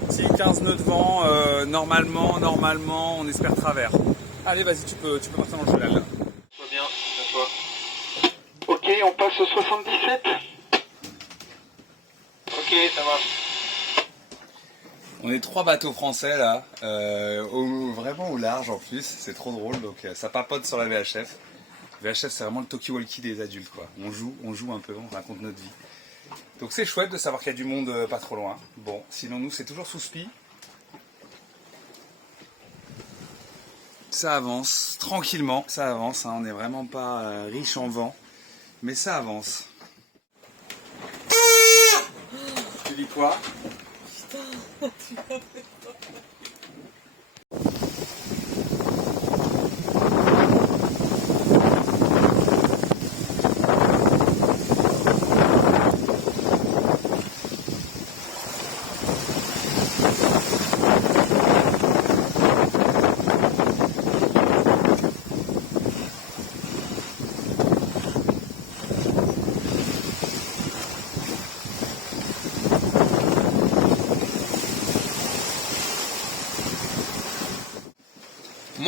petit 15 nœuds de vent. Normalement, on espère travers. Allez, vas-y, tu peux partir dans le chenal là. Tout va bien, à toi. Ok, on passe au 77. Ok, ça marche. On est 3 bateaux français là, vraiment au large en plus, c'est trop drôle, donc ça papote sur la VHF. VHF c'est vraiment le talkie-walkie des adultes quoi, on joue un peu, on raconte notre vie. Donc c'est chouette de savoir qu'il y a du monde pas trop loin. Bon, sinon nous c'est toujours sous spi. Ça avance, tranquillement, ça avance, hein. On n'est vraiment pas riche en vent, mais ça avance. Tu dis quoi ?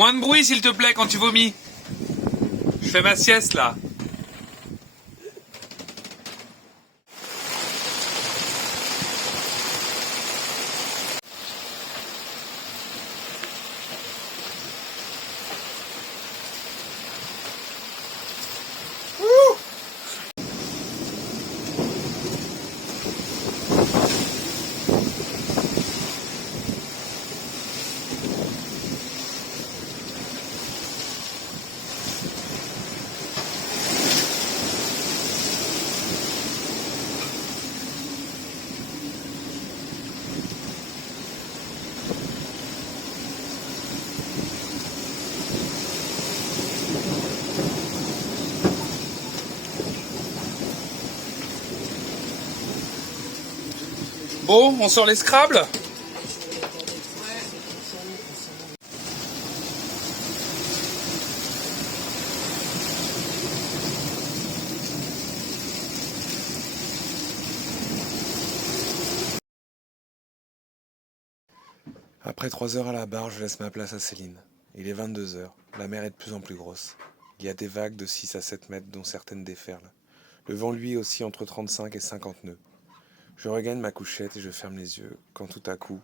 Moins de bruit s'il te plaît quand tu vomis. Je fais ma sieste là. Bon, on sort les Scrabble. Après 3 heures à la barre, je laisse ma place à Céline. Il est 22 heures, la mer est de plus en plus grosse. Il y a des vagues de 6 à 7 mètres dont certaines déferlent. Le vent lui aussi entre 35 et 50 nœuds. Je regagne ma couchette et je ferme les yeux, quand tout à coup...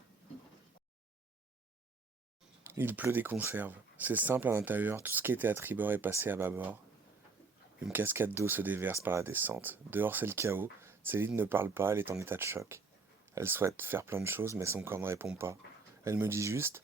Il pleut des conserves. C'est simple à l'intérieur, tout ce qui était à tribord est passé à bâbord. Une cascade d'eau se déverse par la descente. Dehors c'est le chaos, Céline ne parle pas, elle est en état de choc. Elle souhaite faire plein de choses, mais son corps ne répond pas. Elle me dit juste,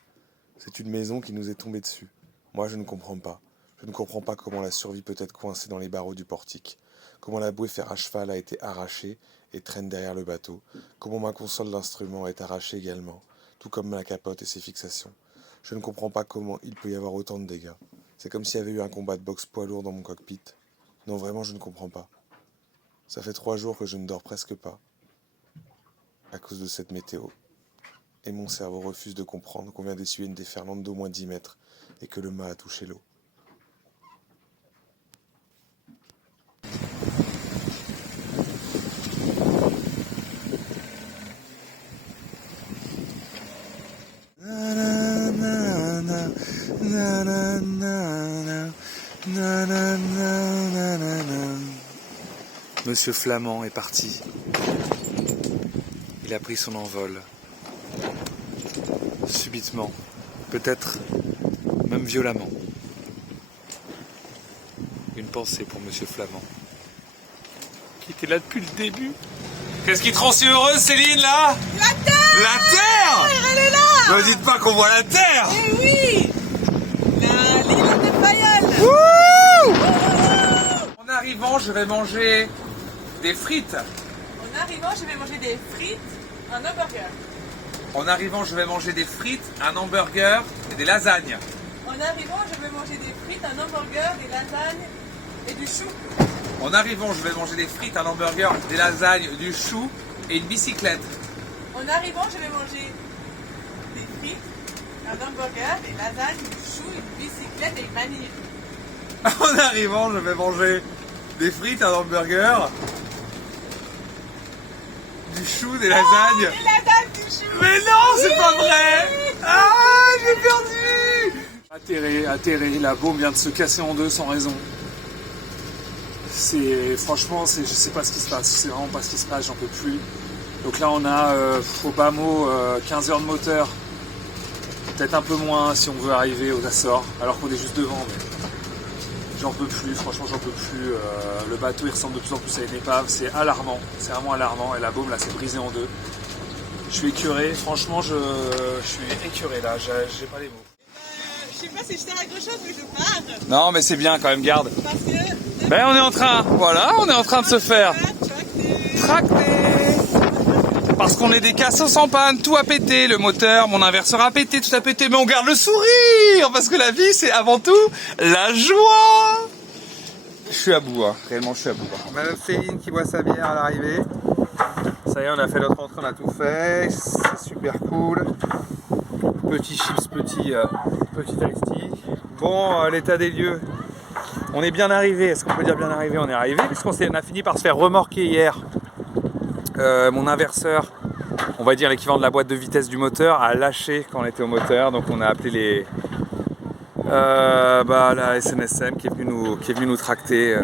c'est une maison qui nous est tombée dessus. Moi je ne comprends pas. Je ne comprends pas comment la survie peut être coincée dans les barreaux du portique. Comment la bouée fer à cheval a été arrachée et traîne derrière le bateau. Comment ma console d'instrument est arrachée également, tout comme la capote et ses fixations. Je ne comprends pas comment il peut y avoir autant de dégâts. C'est comme s'il y avait eu un combat de boxe poids lourd dans mon cockpit. Non, vraiment, je ne comprends pas. Ça fait 3 jours que je ne dors presque pas, à cause de cette météo. Et mon cerveau refuse de comprendre qu'on vient d'essuyer une déferlante d'au moins 10 mètres et que le mât a touché l'eau. Monsieur Flamand est parti. Il a pris son envol. Subitement. Peut-être même violemment. Une pensée pour Monsieur Flamand. Qui était là depuis le début. Qu'est-ce qui te rend si heureuse, Céline, là? La Terre! La Terre! Elle est là! Ne dites pas qu'on voit la Terre! Eh oui! L'île de Fayal! En arrivant, je vais manger des frites. En arrivant, je vais manger des frites, un hamburger. En arrivant, je vais manger des frites, un hamburger et des lasagnes. En arrivant, je vais manger des frites, un hamburger, des lasagnes et du chou. En arrivant, je vais manger des frites, un hamburger, des lasagnes, du chou et une bicyclette. En arrivant, je vais manger des frites, un hamburger, des lasagnes, du chou, une bicyclette et une vanille. En arrivant, je vais manger des frites, un hamburger, du chou, des lasagnes. Des lasagnes, du chou. Mais non, c'est pas vrai! Ah, j'ai perdu! Atterré, la bombe vient de se casser en deux sans raison. Franchement, je sais pas ce qui se passe, c'est vraiment pas ce qui se passe, j'en peux plus. Donc là on a au bas mot 15 heures de moteur, peut-être un peu moins si on veut arriver aux Açores, alors qu'on est juste devant, mais j'en peux plus, franchement j'en peux plus. Le bateau il ressemble de plus en plus à une épave, c'est alarmant, c'est vraiment alarmant, et la baume là s'est brisée en deux. Je suis écœuré, franchement je suis écœuré là, j'ai pas les mots. Je sais pas si je sers à quelque chose, mais je pars. Non mais c'est bien quand même, garde. Parce que... Ben on est en train de se faire tracter. Parce qu'on est des cassos en panne, tout a pété, le moteur, mon inverseur a pété, tout a pété, mais on garde le sourire, parce que la vie c'est avant tout la joie. Je suis à bout, hein. Réellement je suis à bout. Madame Céline qui boit sa bière à l'arrivée. Ça y est, on a fait notre entrée, on a tout fait, c'est super cool. Petit chips, petit iced tea. Bon, l'état des lieux. On est bien arrivé, est-ce qu'on peut dire bien arrivé? On est arrivé puisqu'on a fini par se faire remorquer hier. Mon inverseur, on va dire l'équivalent de la boîte de vitesse du moteur, a lâché quand on était au moteur. Donc on a appelé La SNSM qui est venue nous tracter.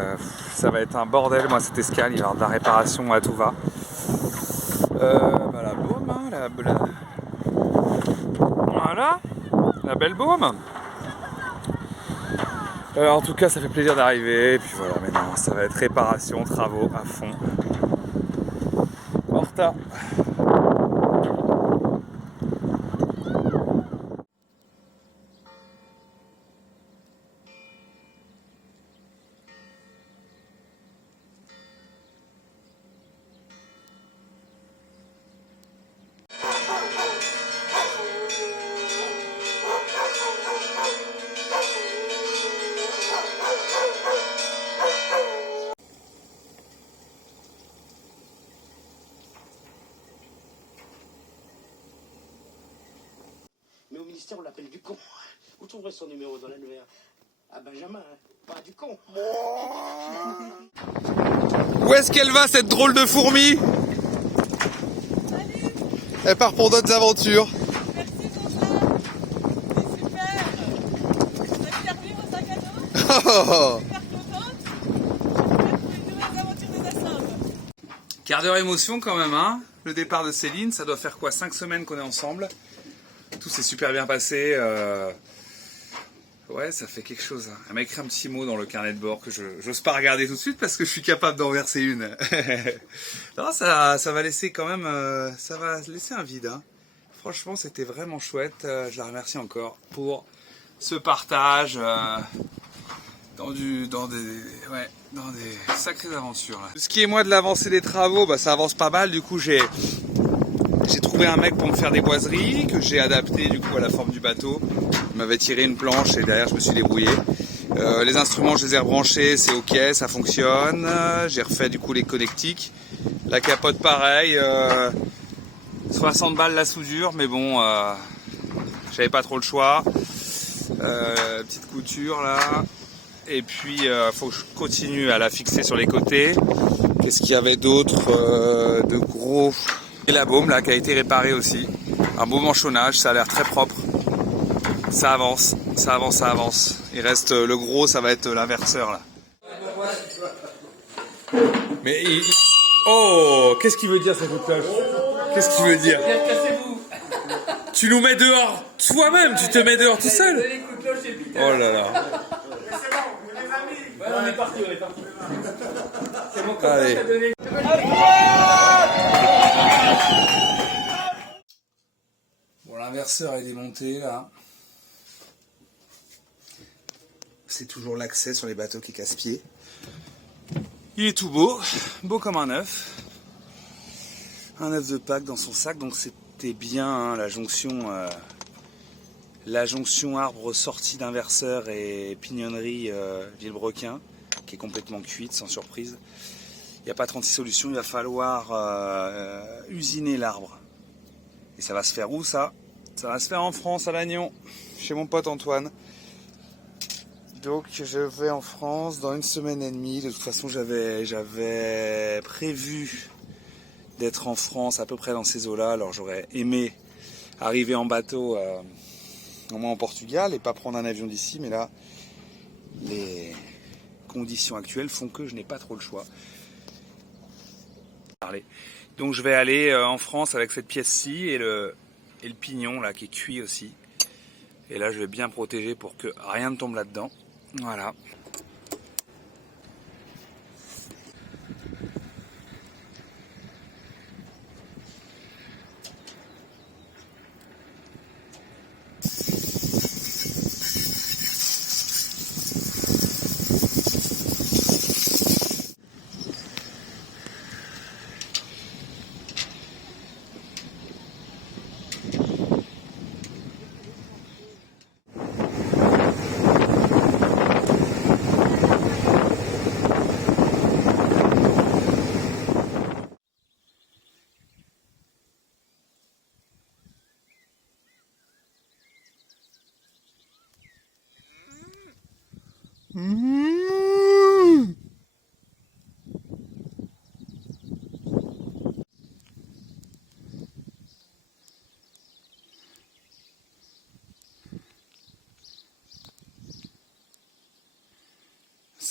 Ça va être un bordel, moi, cette escale. Il va y avoir de la réparation à tout va. La Baume, hein, voilà, la belle Baume. En tout cas, ça fait plaisir d'arriver. Et puis voilà, maintenant, ça va être réparation, travaux à fond. Horta. Mais au ministère, on l'appelle du con. Vous trouverez son numéro dans l'annuaire. À Benjamin, pas du con. Où est-ce qu'elle va, cette drôle de fourmi? Salut, Elle part pour d'autres aventures. merci pour ça. C'est super. On a servi au sac à dos. Oh. Super contente. J'espère trouver une nouvelle aventure des Assaves. Quart d'heure émotion quand même, hein. Le départ de Céline, ça doit faire quoi, 5 semaines qu'on est ensemble. Tout s'est super bien passé. Ouais, ça fait quelque chose. Elle m'a écrit un petit mot dans le carnet de bord que je n'ose pas regarder tout de suite parce que je suis capable d'en verser une. Non, ça va laisser quand même, ça va laisser un vide, hein. Franchement, c'était vraiment chouette. Je la remercie encore pour ce partage dans des sacrées aventures. Là. Ce qui est moi de l'avancée des travaux, ça avance pas mal. Du coup, j'ai trouvé un mec pour me faire des boiseries que j'ai adapté du coup à la forme du bateau. Il m'avait tiré une planche et derrière je me suis débrouillé. Les instruments je les ai rebranchés, c'est ok, ça fonctionne. J'ai refait du coup les connectiques. La capote pareil, 60 balles la soudure, mais bon, j'avais pas trop le choix. Petite couture là. Et puis faut que je continue à la fixer sur les côtés. Qu'est-ce qu'il y avait d'autre de gros? Et la baume là qui a été réparée aussi. Un beau manchonnage, ça a l'air très propre. Ça avance, ça avance, ça avance. Il reste le gros, ça va être l'inverseur là. Mais il... Oh, qu'est-ce qu'il veut dire cette cloche? Qu'est-ce qu'il veut dire? Cassez-vous. Tu nous mets dehors toi-même, tu te mets dehors tout seul. Les coups de cloche et Peter. Oh là là. Ouais, on est parti. C'est mon copain Allez. qui a donné. Bon, l'inverseur est démonté là. C'est toujours l'accès sur les bateaux qui casse-pied. Il est tout beau, beau comme un œuf. Un œuf de Pâques dans son sac, donc c'était bien hein, la jonction arbre sortie d'inverseur et pignonnerie Villebrequin, qui est complètement cuite, sans surprise. Il n'y a pas 36 solutions, il va falloir usiner l'arbre. Et ça va se faire où ça? Ça va se faire en France, à Lannion, chez mon pote Antoine. Donc je vais en France dans 1 semaine et demie. De toute façon j'avais prévu d'être en France à peu près dans ces eaux-là. Alors j'aurais aimé arriver en bateau au moins en Portugal et pas prendre un avion d'ici. Mais là, les conditions actuelles font que je n'ai pas trop le choix. Donc je vais aller en France avec cette pièce-ci et le pignon là qui est cuit aussi. Et là je vais bien protéger pour que rien ne tombe là-dedans. Voilà.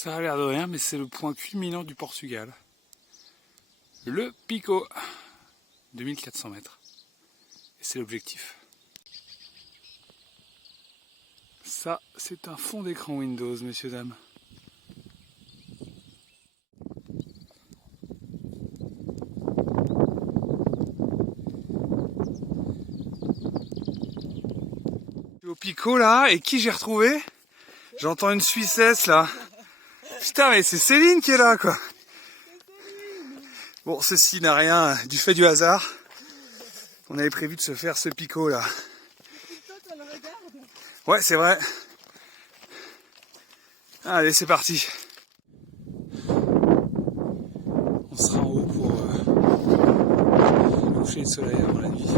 Ça a l'air de rien, mais c'est le point culminant du Portugal. Le Pico. 2400 mètres. Et c'est l'objectif. Ça, c'est un fond d'écran Windows, messieurs, dames. Au Pico là, et qui j'ai retrouvé? J'entends une Suissesse là. Putain, mais c'est Céline qui est là quoi. Bon, ceci n'a rien du fait du hasard. On avait prévu de se faire ce Pico là. Ouais, c'est vrai. Allez, c'est parti. On sera en haut pour le coucher de soleil avant la nuit.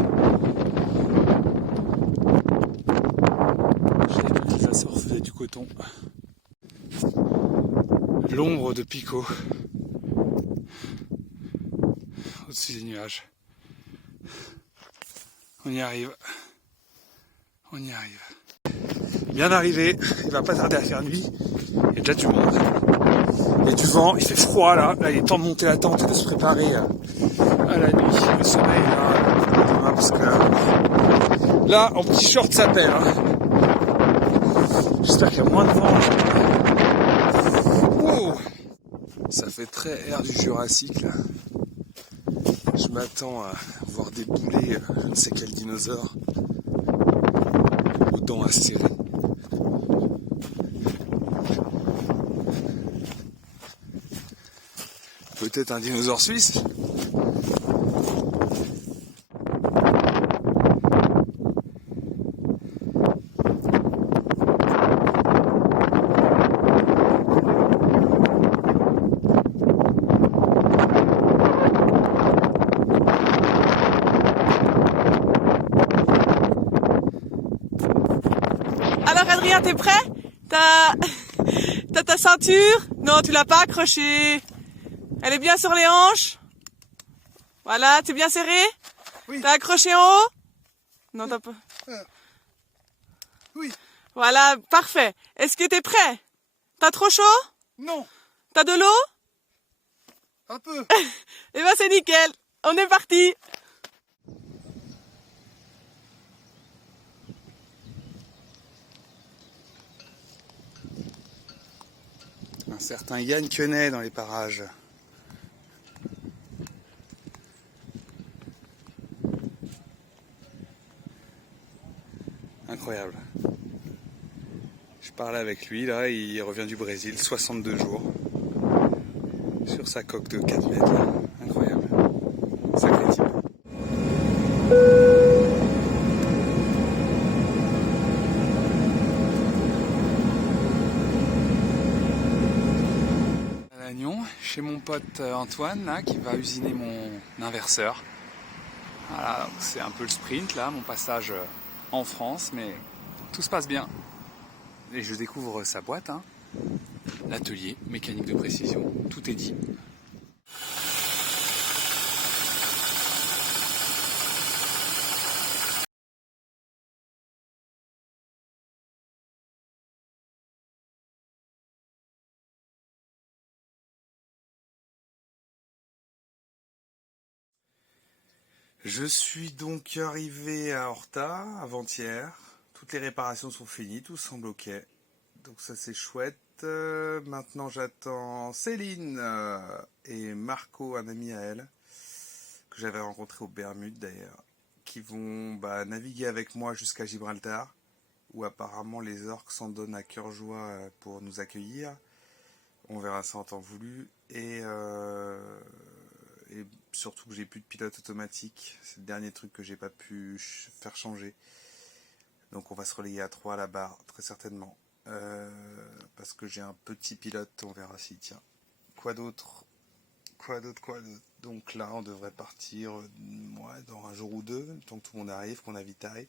Les Açores faisaient du coton. L'ombre de Pico au-dessus des nuages. On y arrive. On y arrive. Bien arrivé, il va pas tarder à faire nuit. Il y a déjà du monde. Il y a du vent, il fait froid là. Là, il est temps de monter la tente et de se préparer à la nuit. Le sommeil là, parce que là, en petit short, ça pèle. Hein. J'espère qu'il y a moins de vent. Wow. Ça fait très air du Jurassique là. Je m'attends à voir débouler je ne sais quel dinosaure aux dents acérées. Peut-être un dinosaure suisse. Alors Adrien, t'es prêt? T'as ta ceinture? Non, tu l'as pas accrochée. Elle est bien sur les hanches? Voilà, t'es bien serré? Oui. T'as accroché en haut? Non, t'as pas. Oui. Voilà, parfait. Est-ce que t'es prêt? T'as trop chaud? Non. T'as de l'eau? Un peu. Eh ben c'est nickel. On est parti. Un certain Yann Quenet dans les parages. Incroyable. Je parlais avec lui là, il revient du Brésil, 62 jours. Sur sa coque de 4 mètres. Incroyable. Sacré type. À Lannion, chez mon pote Antoine là, qui va usiner mon inverseur. Voilà, c'est un peu le sprint là, mon passage en France, mais tout se passe bien. Et je découvre sa boîte, hein. L'atelier mécanique de précision, tout est dit. Je suis donc arrivé à Horta avant-hier. Toutes les réparations sont finies, tout semble ok. Donc ça c'est chouette. Maintenant j'attends Céline et Marco, un ami à elle, que j'avais rencontré aux Bermudes d'ailleurs, qui vont naviguer avec moi jusqu'à Gibraltar, où apparemment les orques s'en donnent à cœur joie pour nous accueillir. On verra ça en temps voulu. Et surtout que j'ai plus de pilote automatique. C'est le dernier truc que j'ai pas pu faire changer. Donc on va se relayer à 3 à la barre, très certainement. Parce que j'ai un petit pilote, on verra s'il tient. Quoi d'autre? Donc là, on devrait partir dans un jour ou deux, tant que tout le monde arrive, qu'on avitaille.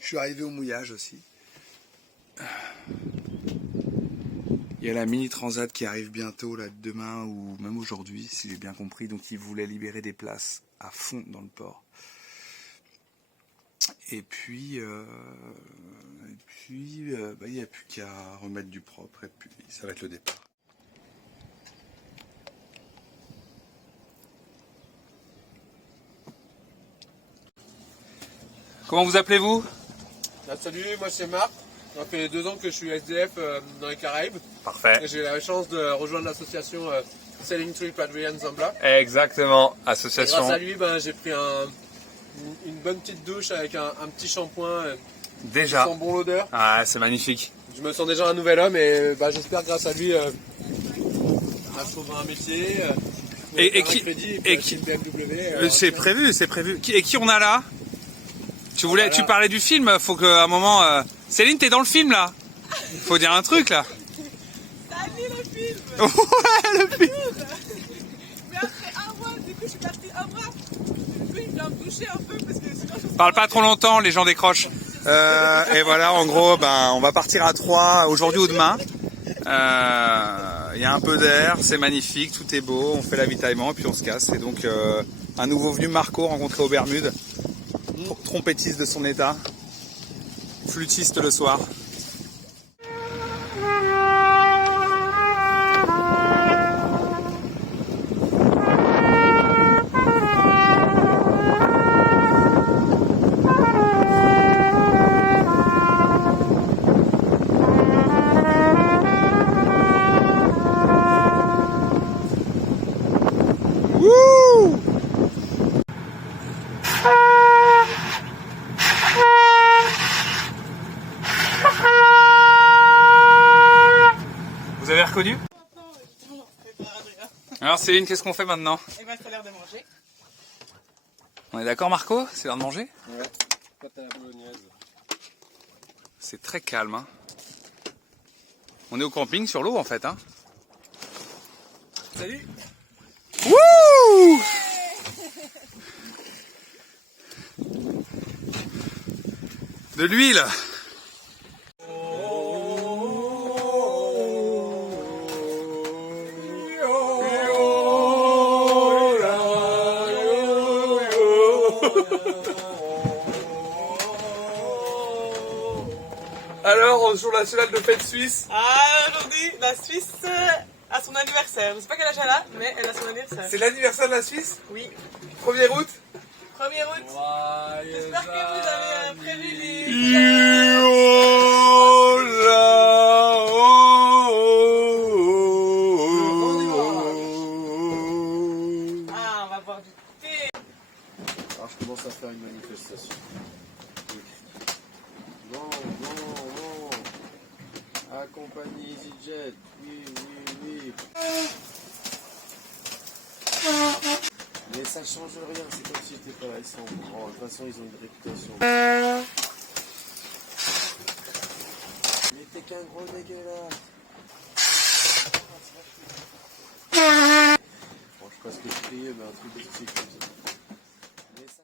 Je suis arrivé au mouillage aussi. Il y a la mini transat qui arrive bientôt, là, demain ou même aujourd'hui, si j'ai bien compris. Donc ils voulaient libérer des places à fond dans le port. Et puis, il n'y a plus qu'à remettre du propre et puis ça va être le départ. Comment vous appelez-vous? Salut, moi c'est Marc. Ça fait 2 ans que je suis SDF dans les Caraïbes. Parfait. J'ai eu la chance de rejoindre l'association Selling Trip Adrian Zambla. Exactement, Et association. grâce à lui, j'ai pris une bonne petite douche avec un petit shampoing. Déjà. Qui sent bon l'odeur. Ah, c'est magnifique. Je me sens déjà un nouvel homme et j'espère grâce à lui trouver un métier. Et qui c'est prévu, c'est prévu. Et qui on a là? Tu parlais du film, faut qu'à un moment... Céline, t'es dans le film là? Faut dire un truc là. Salut le film. Ouais, le film. Mais après un mois, du coup je suis partie un mois. Du coup il vient me toucher un peu parce que sinon je... Parle pas trop longtemps, les gens décrochent. Et voilà, en gros, on va partir à 3 aujourd'hui ou demain. Il y a un peu d'air, c'est magnifique, tout est beau, on fait l'avitaillement et puis on se casse. Et donc un nouveau venu, Marco, rencontré aux Bermudes, trompettiste de son état, flûtiste le soir. Vous avez reconnu? Alors Céline, qu'est-ce qu'on fait maintenant? Eh ben c'est l'heure de manger. On est d'accord Marco? C'est l'heure de manger? Ouais, pâte à la bolognaise. C'est très calme. Hein. On est au camping sur l'eau en fait. Hein. Salut. Wouh! De l'huile. Alors, jour national de fête suisse. Ah, aujourd'hui, la Suisse a son anniversaire. Je sais pas quel âge elle a, mais elle a son anniversaire. C'est l'anniversaire de la Suisse? Oui. 1er août? 1er août. J'espère que vous avez prévu les... Ah, on va boire du thé. Alors je commence à faire une manifestation. Non. Accompagner EasyJet. Oui. Mais ça change rien, c'est comme si j'étais pas là, ils sont grands. De toute façon, ils ont une réputation. Mais t'es qu'un gros dégueulasse. Bon, je sais pas ce que je criais, mais un truc de style comme ça. Mais ça...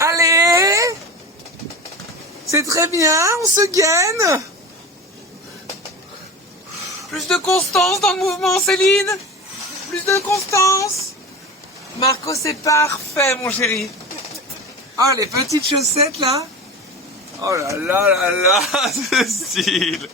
Allez! C'est très bien, on se gaine! Plus de constance dans le mouvement, Céline! Plus de constance! Marco, c'est parfait, mon chéri! Oh, les petites chaussettes, là! Oh là là, ce style!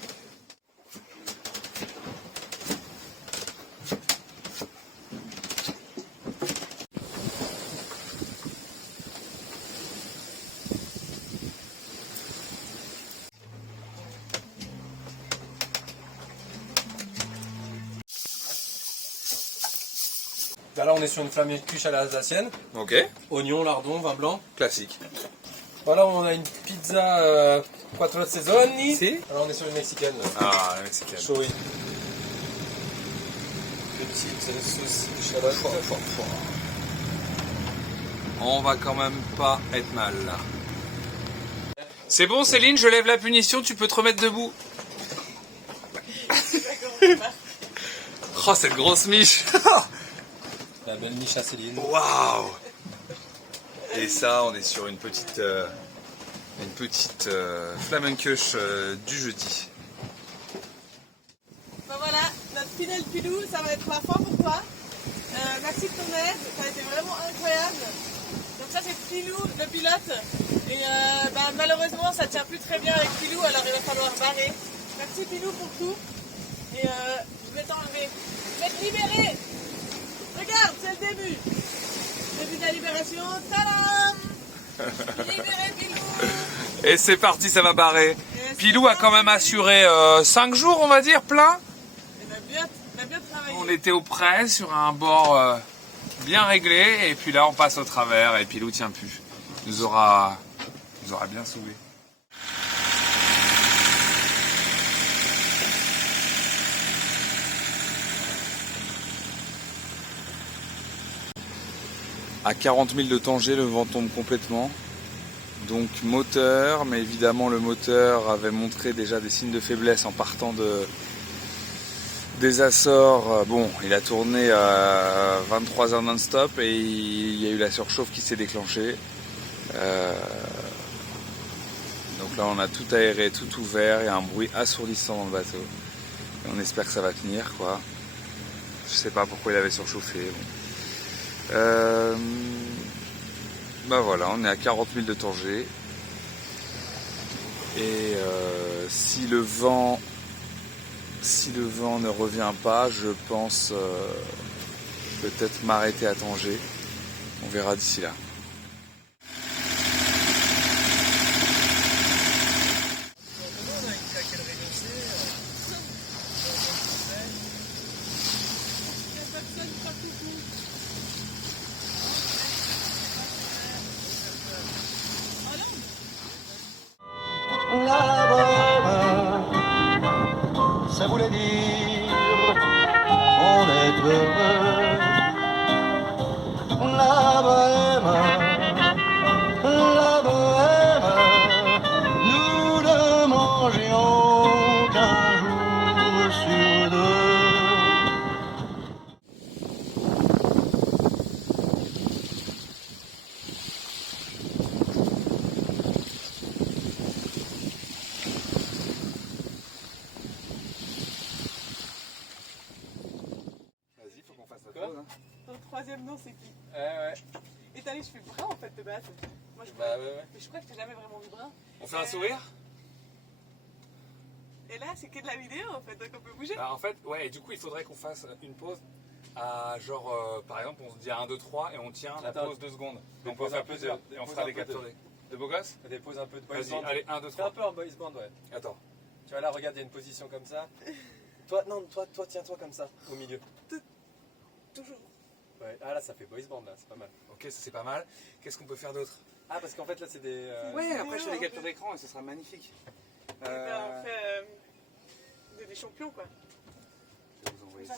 Là, on est sur une flamme de cuche à l'alsacienne. Ok, Oignon, lardon, vin blanc. classique. Voilà, on a une pizza quattro stagioni. Si. Alors, on est sur une mexicaine. Là. Ah, la mexicaine. Chaud, oui. Petite sauce échalote. On va quand même pas être mal, là. C'est bon, Céline, je lève la punition, tu peux te remettre debout. Oh, cette grosse miche. La belle miche à Céline. Waouh! Et ça, on est sur une petite flamencuche du jeudi. Ben voilà, notre fidèle Pilou, ça va être la fin pour toi. Merci de ton aide, ça a été vraiment incroyable. Donc Donc ça c'est Pilou, le pilote. Et malheureusement ça tient plus très bien avec Pilou, alors il va falloir barrer. Merci Pilou pour tout. Et je vais t'enlever. Je vais te libérer. Regarde, c'est le début. Début de la libération. Tadam! Libéré Pilou. Et c'est parti, ça va barrer. Pilou a quand même assuré 5 jours, on va dire, plein. Il a bien travaillé. On était au près, sur un bord bien réglé, et puis là on passe au travers, et Pilou tient plus. Il nous aura bien saoulé. À 40 000 de Tanger, le vent tombe complètement. Donc moteur, mais évidemment le moteur avait montré déjà des signes de faiblesse en partant des Açores. Bon, il a tourné à 23 heures non-stop et il y a eu la surchauffe qui s'est déclenchée. Donc là on a tout aéré, tout ouvert, il y a un bruit assourdissant dans le bateau. Et on espère que ça va tenir, quoi. Je sais pas pourquoi il avait surchauffé. Bon. Bah voilà, on est à 40 000 de Tanger. Et si le vent ne revient pas, je pense peut-être m'arrêter à Tanger. On verra d'ici là. Ça voulait dire on est heureux. La bohème, nous ne mangions qu'un jour sur deux. Ton troisième nom c'est qui? Ouais. Et t'as les cheveux bruns en fait de base. Moi je Bah ouais. Mais je crois que je t'ai jamais vraiment vu brun. On fait un sourire? Et là c'est que de la vidéo en fait, donc on peut bouger. Bah, en fait, ouais, et du coup il faudrait qu'on fasse une pause à genre, par exemple, on se dit 1, 2, 3 et on tient la pause 2 secondes. Donc on peut faire plusieurs et on fera des capturés. De beau gosse? Des poses un peu de boys Vas-y, band. allez, 1, 2, Fais un 3. peu un boys band, ouais. Attends. Tu vois là, regarde, il y a une position comme ça. Toi, tiens-toi comme ça, au milieu. Toujours. Ouais. Ah là, ça fait boys band là, c'est pas mal. Ok, ça c'est pas mal. Qu'est-ce qu'on peut faire d'autre? Ah, parce qu'en fait là, c'est des. Ouais, après je fais des captures d'écran et ce sera magnifique. On fait des champions quoi. Je vais vous envoyer ça.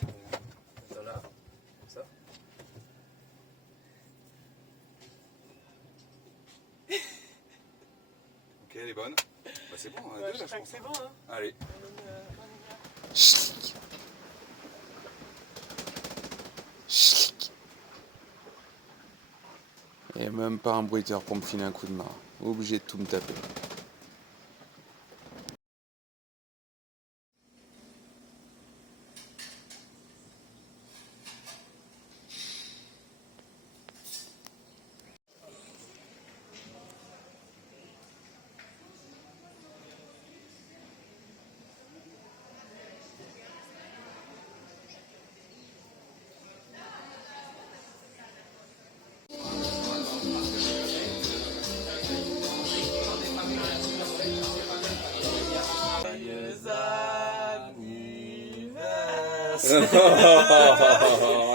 Ça là, comme ça. Ok, elle est bonne. Bah c'est bon, on a deux Je là, crois je que c'est pense. bon hein. Allez. Et même pas un bruiteur pour me filer un coup de main. Obligé de tout me taper.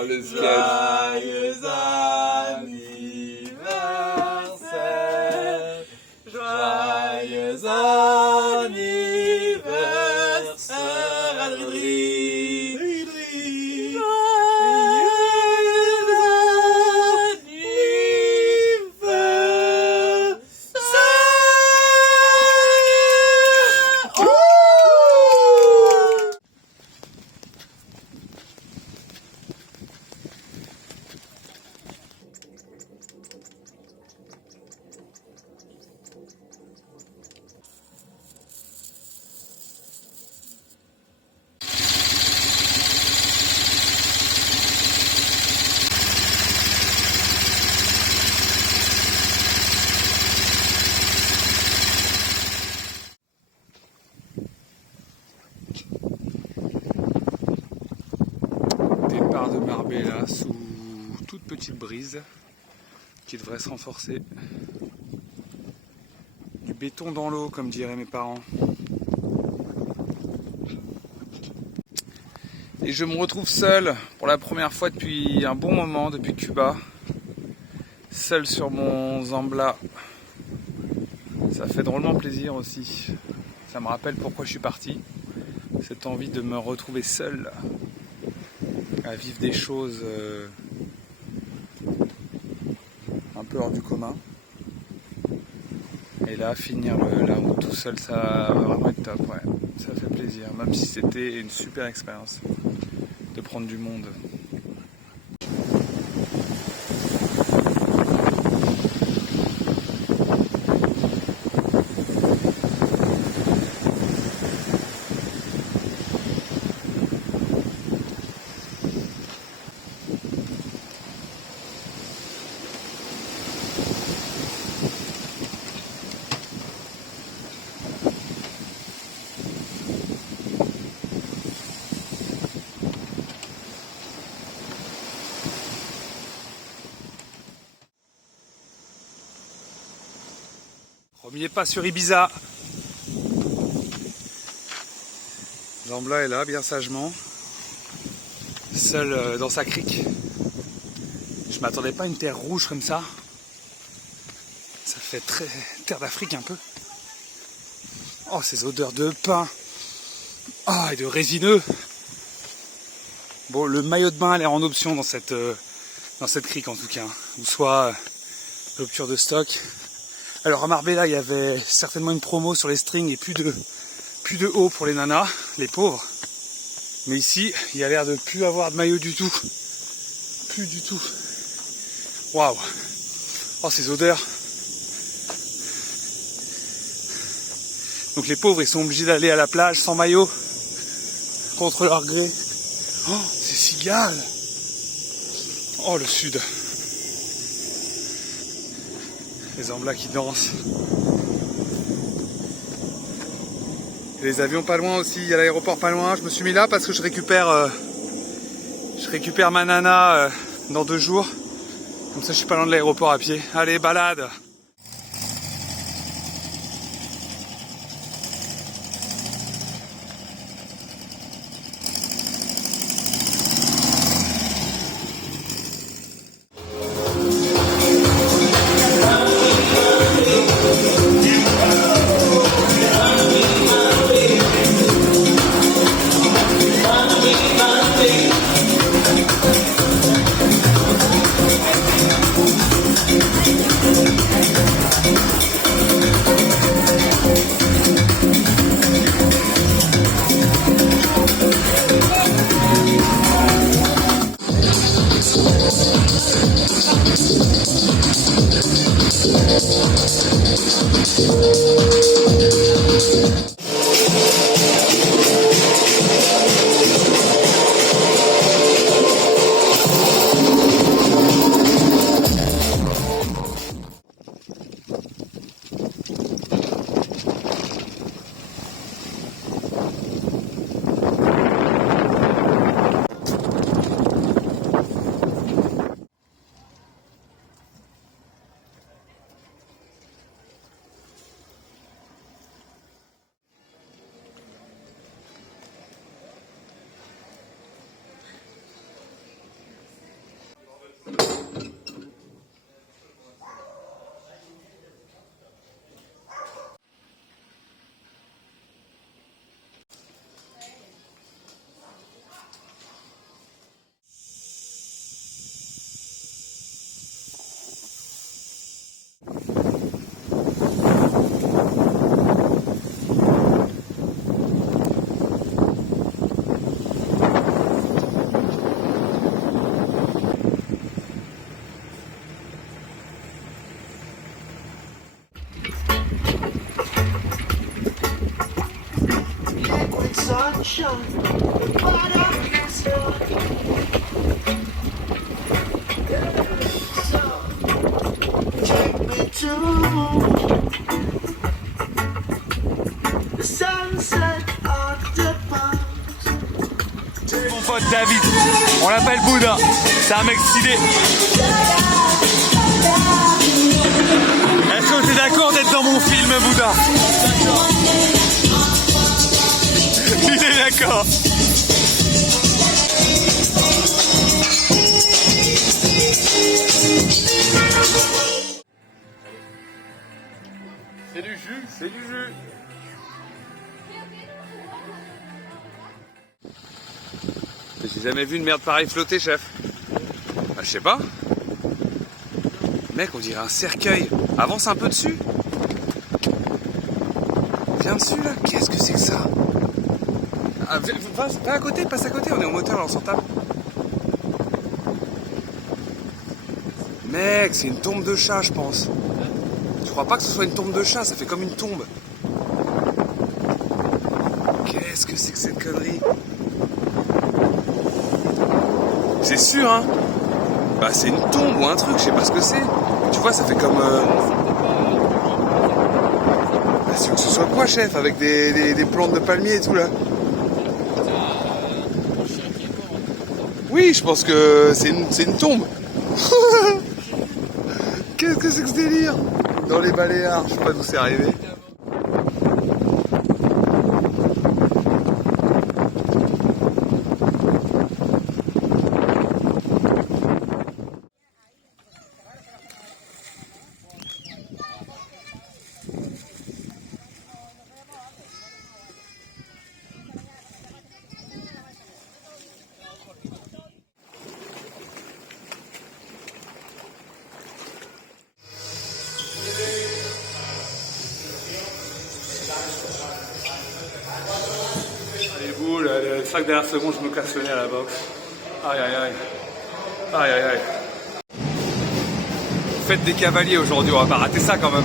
Le sketch. Joyeux anniversaire, joyeux anniversaire, Adrien. phare de Marbella sous toute petite brise qui devrait se renforcer. Du béton dans l'eau, comme diraient mes parents. Et je me retrouve seul pour la première fois depuis un bon moment, depuis Cuba. Seul sur mon Zambla. Ça fait drôlement plaisir aussi. Ça me rappelle pourquoi je suis parti. Cette envie de me retrouver seul à vivre des choses un peu hors du commun. Et là, finir la route tout seul, ça va vraiment être top, ouais. Ça fait plaisir, même si c'était une super expérience de prendre du monde. Premier pas sur Ibiza. Zambla est là, bien sagement, seul dans sa crique. Je m'attendais pas à une terre rouge comme ça. Ça fait très terre d'Afrique un peu. Oh, ces odeurs de pain. Ah, et de résineux. Bon, le maillot de bain a l'air en option dans cette crique en tout cas. Ou soit rupture de stock. Alors à Marbella, il y avait certainement une promo sur les strings et plus de haut pour les nanas, les pauvres. Mais ici, il y a l'air de plus avoir de maillot du tout. Plus du tout. Waouh. Oh, ces odeurs. Donc les pauvres, ils sont obligés d'aller à la plage sans maillot, contre leur gré. Oh, ces cigales. Oh, le sud. Les Zambla qui dansent. Et les avions pas loin aussi, il y a l'aéroport pas loin. Je me suis mis là parce que je récupère ma nana dans 2 jours. Comme ça je suis pas loin de l'aéroport à pied. Allez, balade! pote David. On l'appelle Bouddha. C'est un mec stylé. Est-ce que t'es d'accord d'être dans mon film, Bouddha? Il est d'accord. C'est du jus, c'est du jus. J'ai jamais vu une merde pareille flotter, chef. Bah, je sais pas. Mec, on dirait un cercueil. Avance un peu dessus. Viens dessus là. Qu'est-ce que c'est que ça? Ah, va à côté, passe à côté. On est au moteur là, on s'en tape. Mec, c'est une tombe de chat, je pense. Tu crois pas que ce soit une tombe de chat? Ça fait comme une tombe. Qu'est-ce que c'est que cette connerie? C'est sûr, hein? Bah, c'est une tombe ou un truc, je sais pas ce que c'est. Tu vois, ça fait comme. Bah, c'est que ce soit quoi, chef? Avec des plantes de palmier et tout là? Oui, je pense que c'est une tombe. Qu'est-ce que c'est que ce délire? Dans les Baléares, je sais pas d'où c'est arrivé. Les 5 dernières secondes, je me casse le nez à la boxe. Aïe aïe aïe. Aïe aïe aïe. Fête des cavaliers aujourd'hui, on va pas rater ça quand même.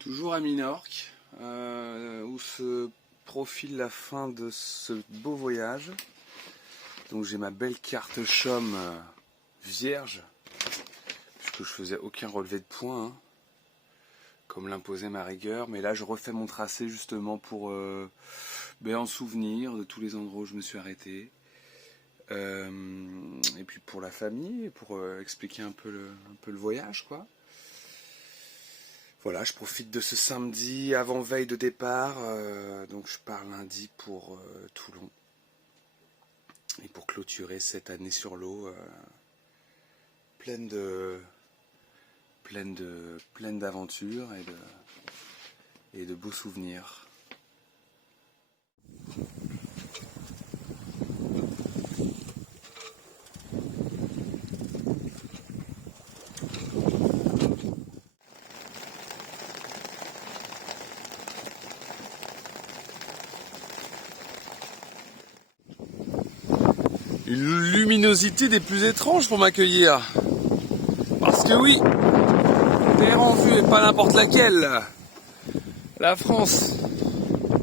Toujours à Minorque, où se profile la fin de ce beau voyage. Donc j'ai ma belle carte chum vierge, puisque je faisais aucun relevé de points, hein, comme l'imposait ma rigueur. Mais là je refais mon tracé justement pour en souvenir de tous les endroits où je me suis arrêté. Et puis pour la famille, pour expliquer un peu le voyage, quoi. Voilà, je profite de ce samedi avant-veille de départ, donc je pars lundi pour Toulon. Et pour clôturer cette année sur l'eau, pleine d'aventures et de beaux souvenirs. Une luminosité des plus étranges pour m'accueillir. Parce que oui, terre en vue et pas n'importe laquelle. La France.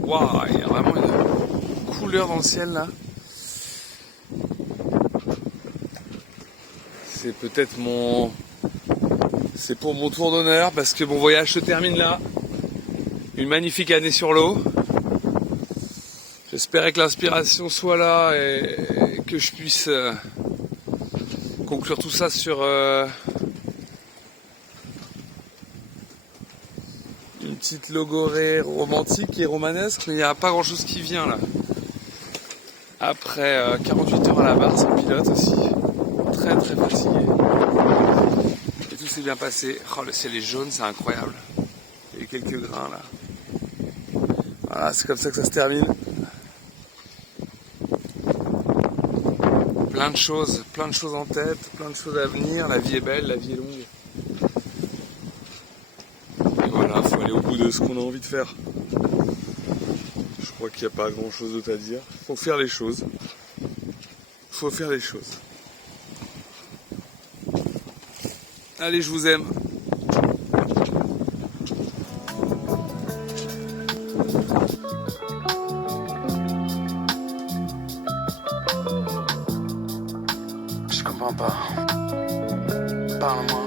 Waouh, il y a vraiment une couleur dans le ciel là. C'est peut-être c'est pour mon tour d'honneur parce que mon voyage se termine là. Une magnifique année sur l'eau. J'espérais que l'inspiration soit là et que je puisse conclure tout ça sur une petite logorée romantique et romanesque, mais il n'y a pas grand chose qui vient là. Après 48 heures à la barre sans pilote aussi, très très fatigué. Et tout s'est bien passé. Oh, le ciel est jaune, c'est incroyable. Il y a eu quelques grains là. Voilà, c'est comme ça que ça se termine. plein de choses en tête, plein de choses à venir. La vie est belle, la vie est longue. Et voilà, faut aller au bout de ce qu'on a envie de faire. Je crois qu'il n'y a pas grand chose d'autre à dire. Faut faire les choses. Faut faire les choses. Allez, je vous aime. Je comprends pas. Parle-moi.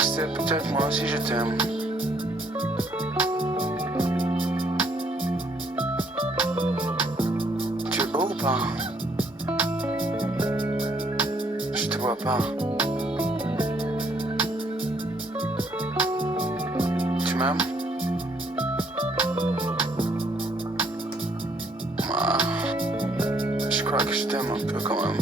C'est peut-être moi si je t'aime. Tu es beau ou pas? Je te vois pas. Tu m'aimes? Ah, je crois que je t'aime un peu quand même.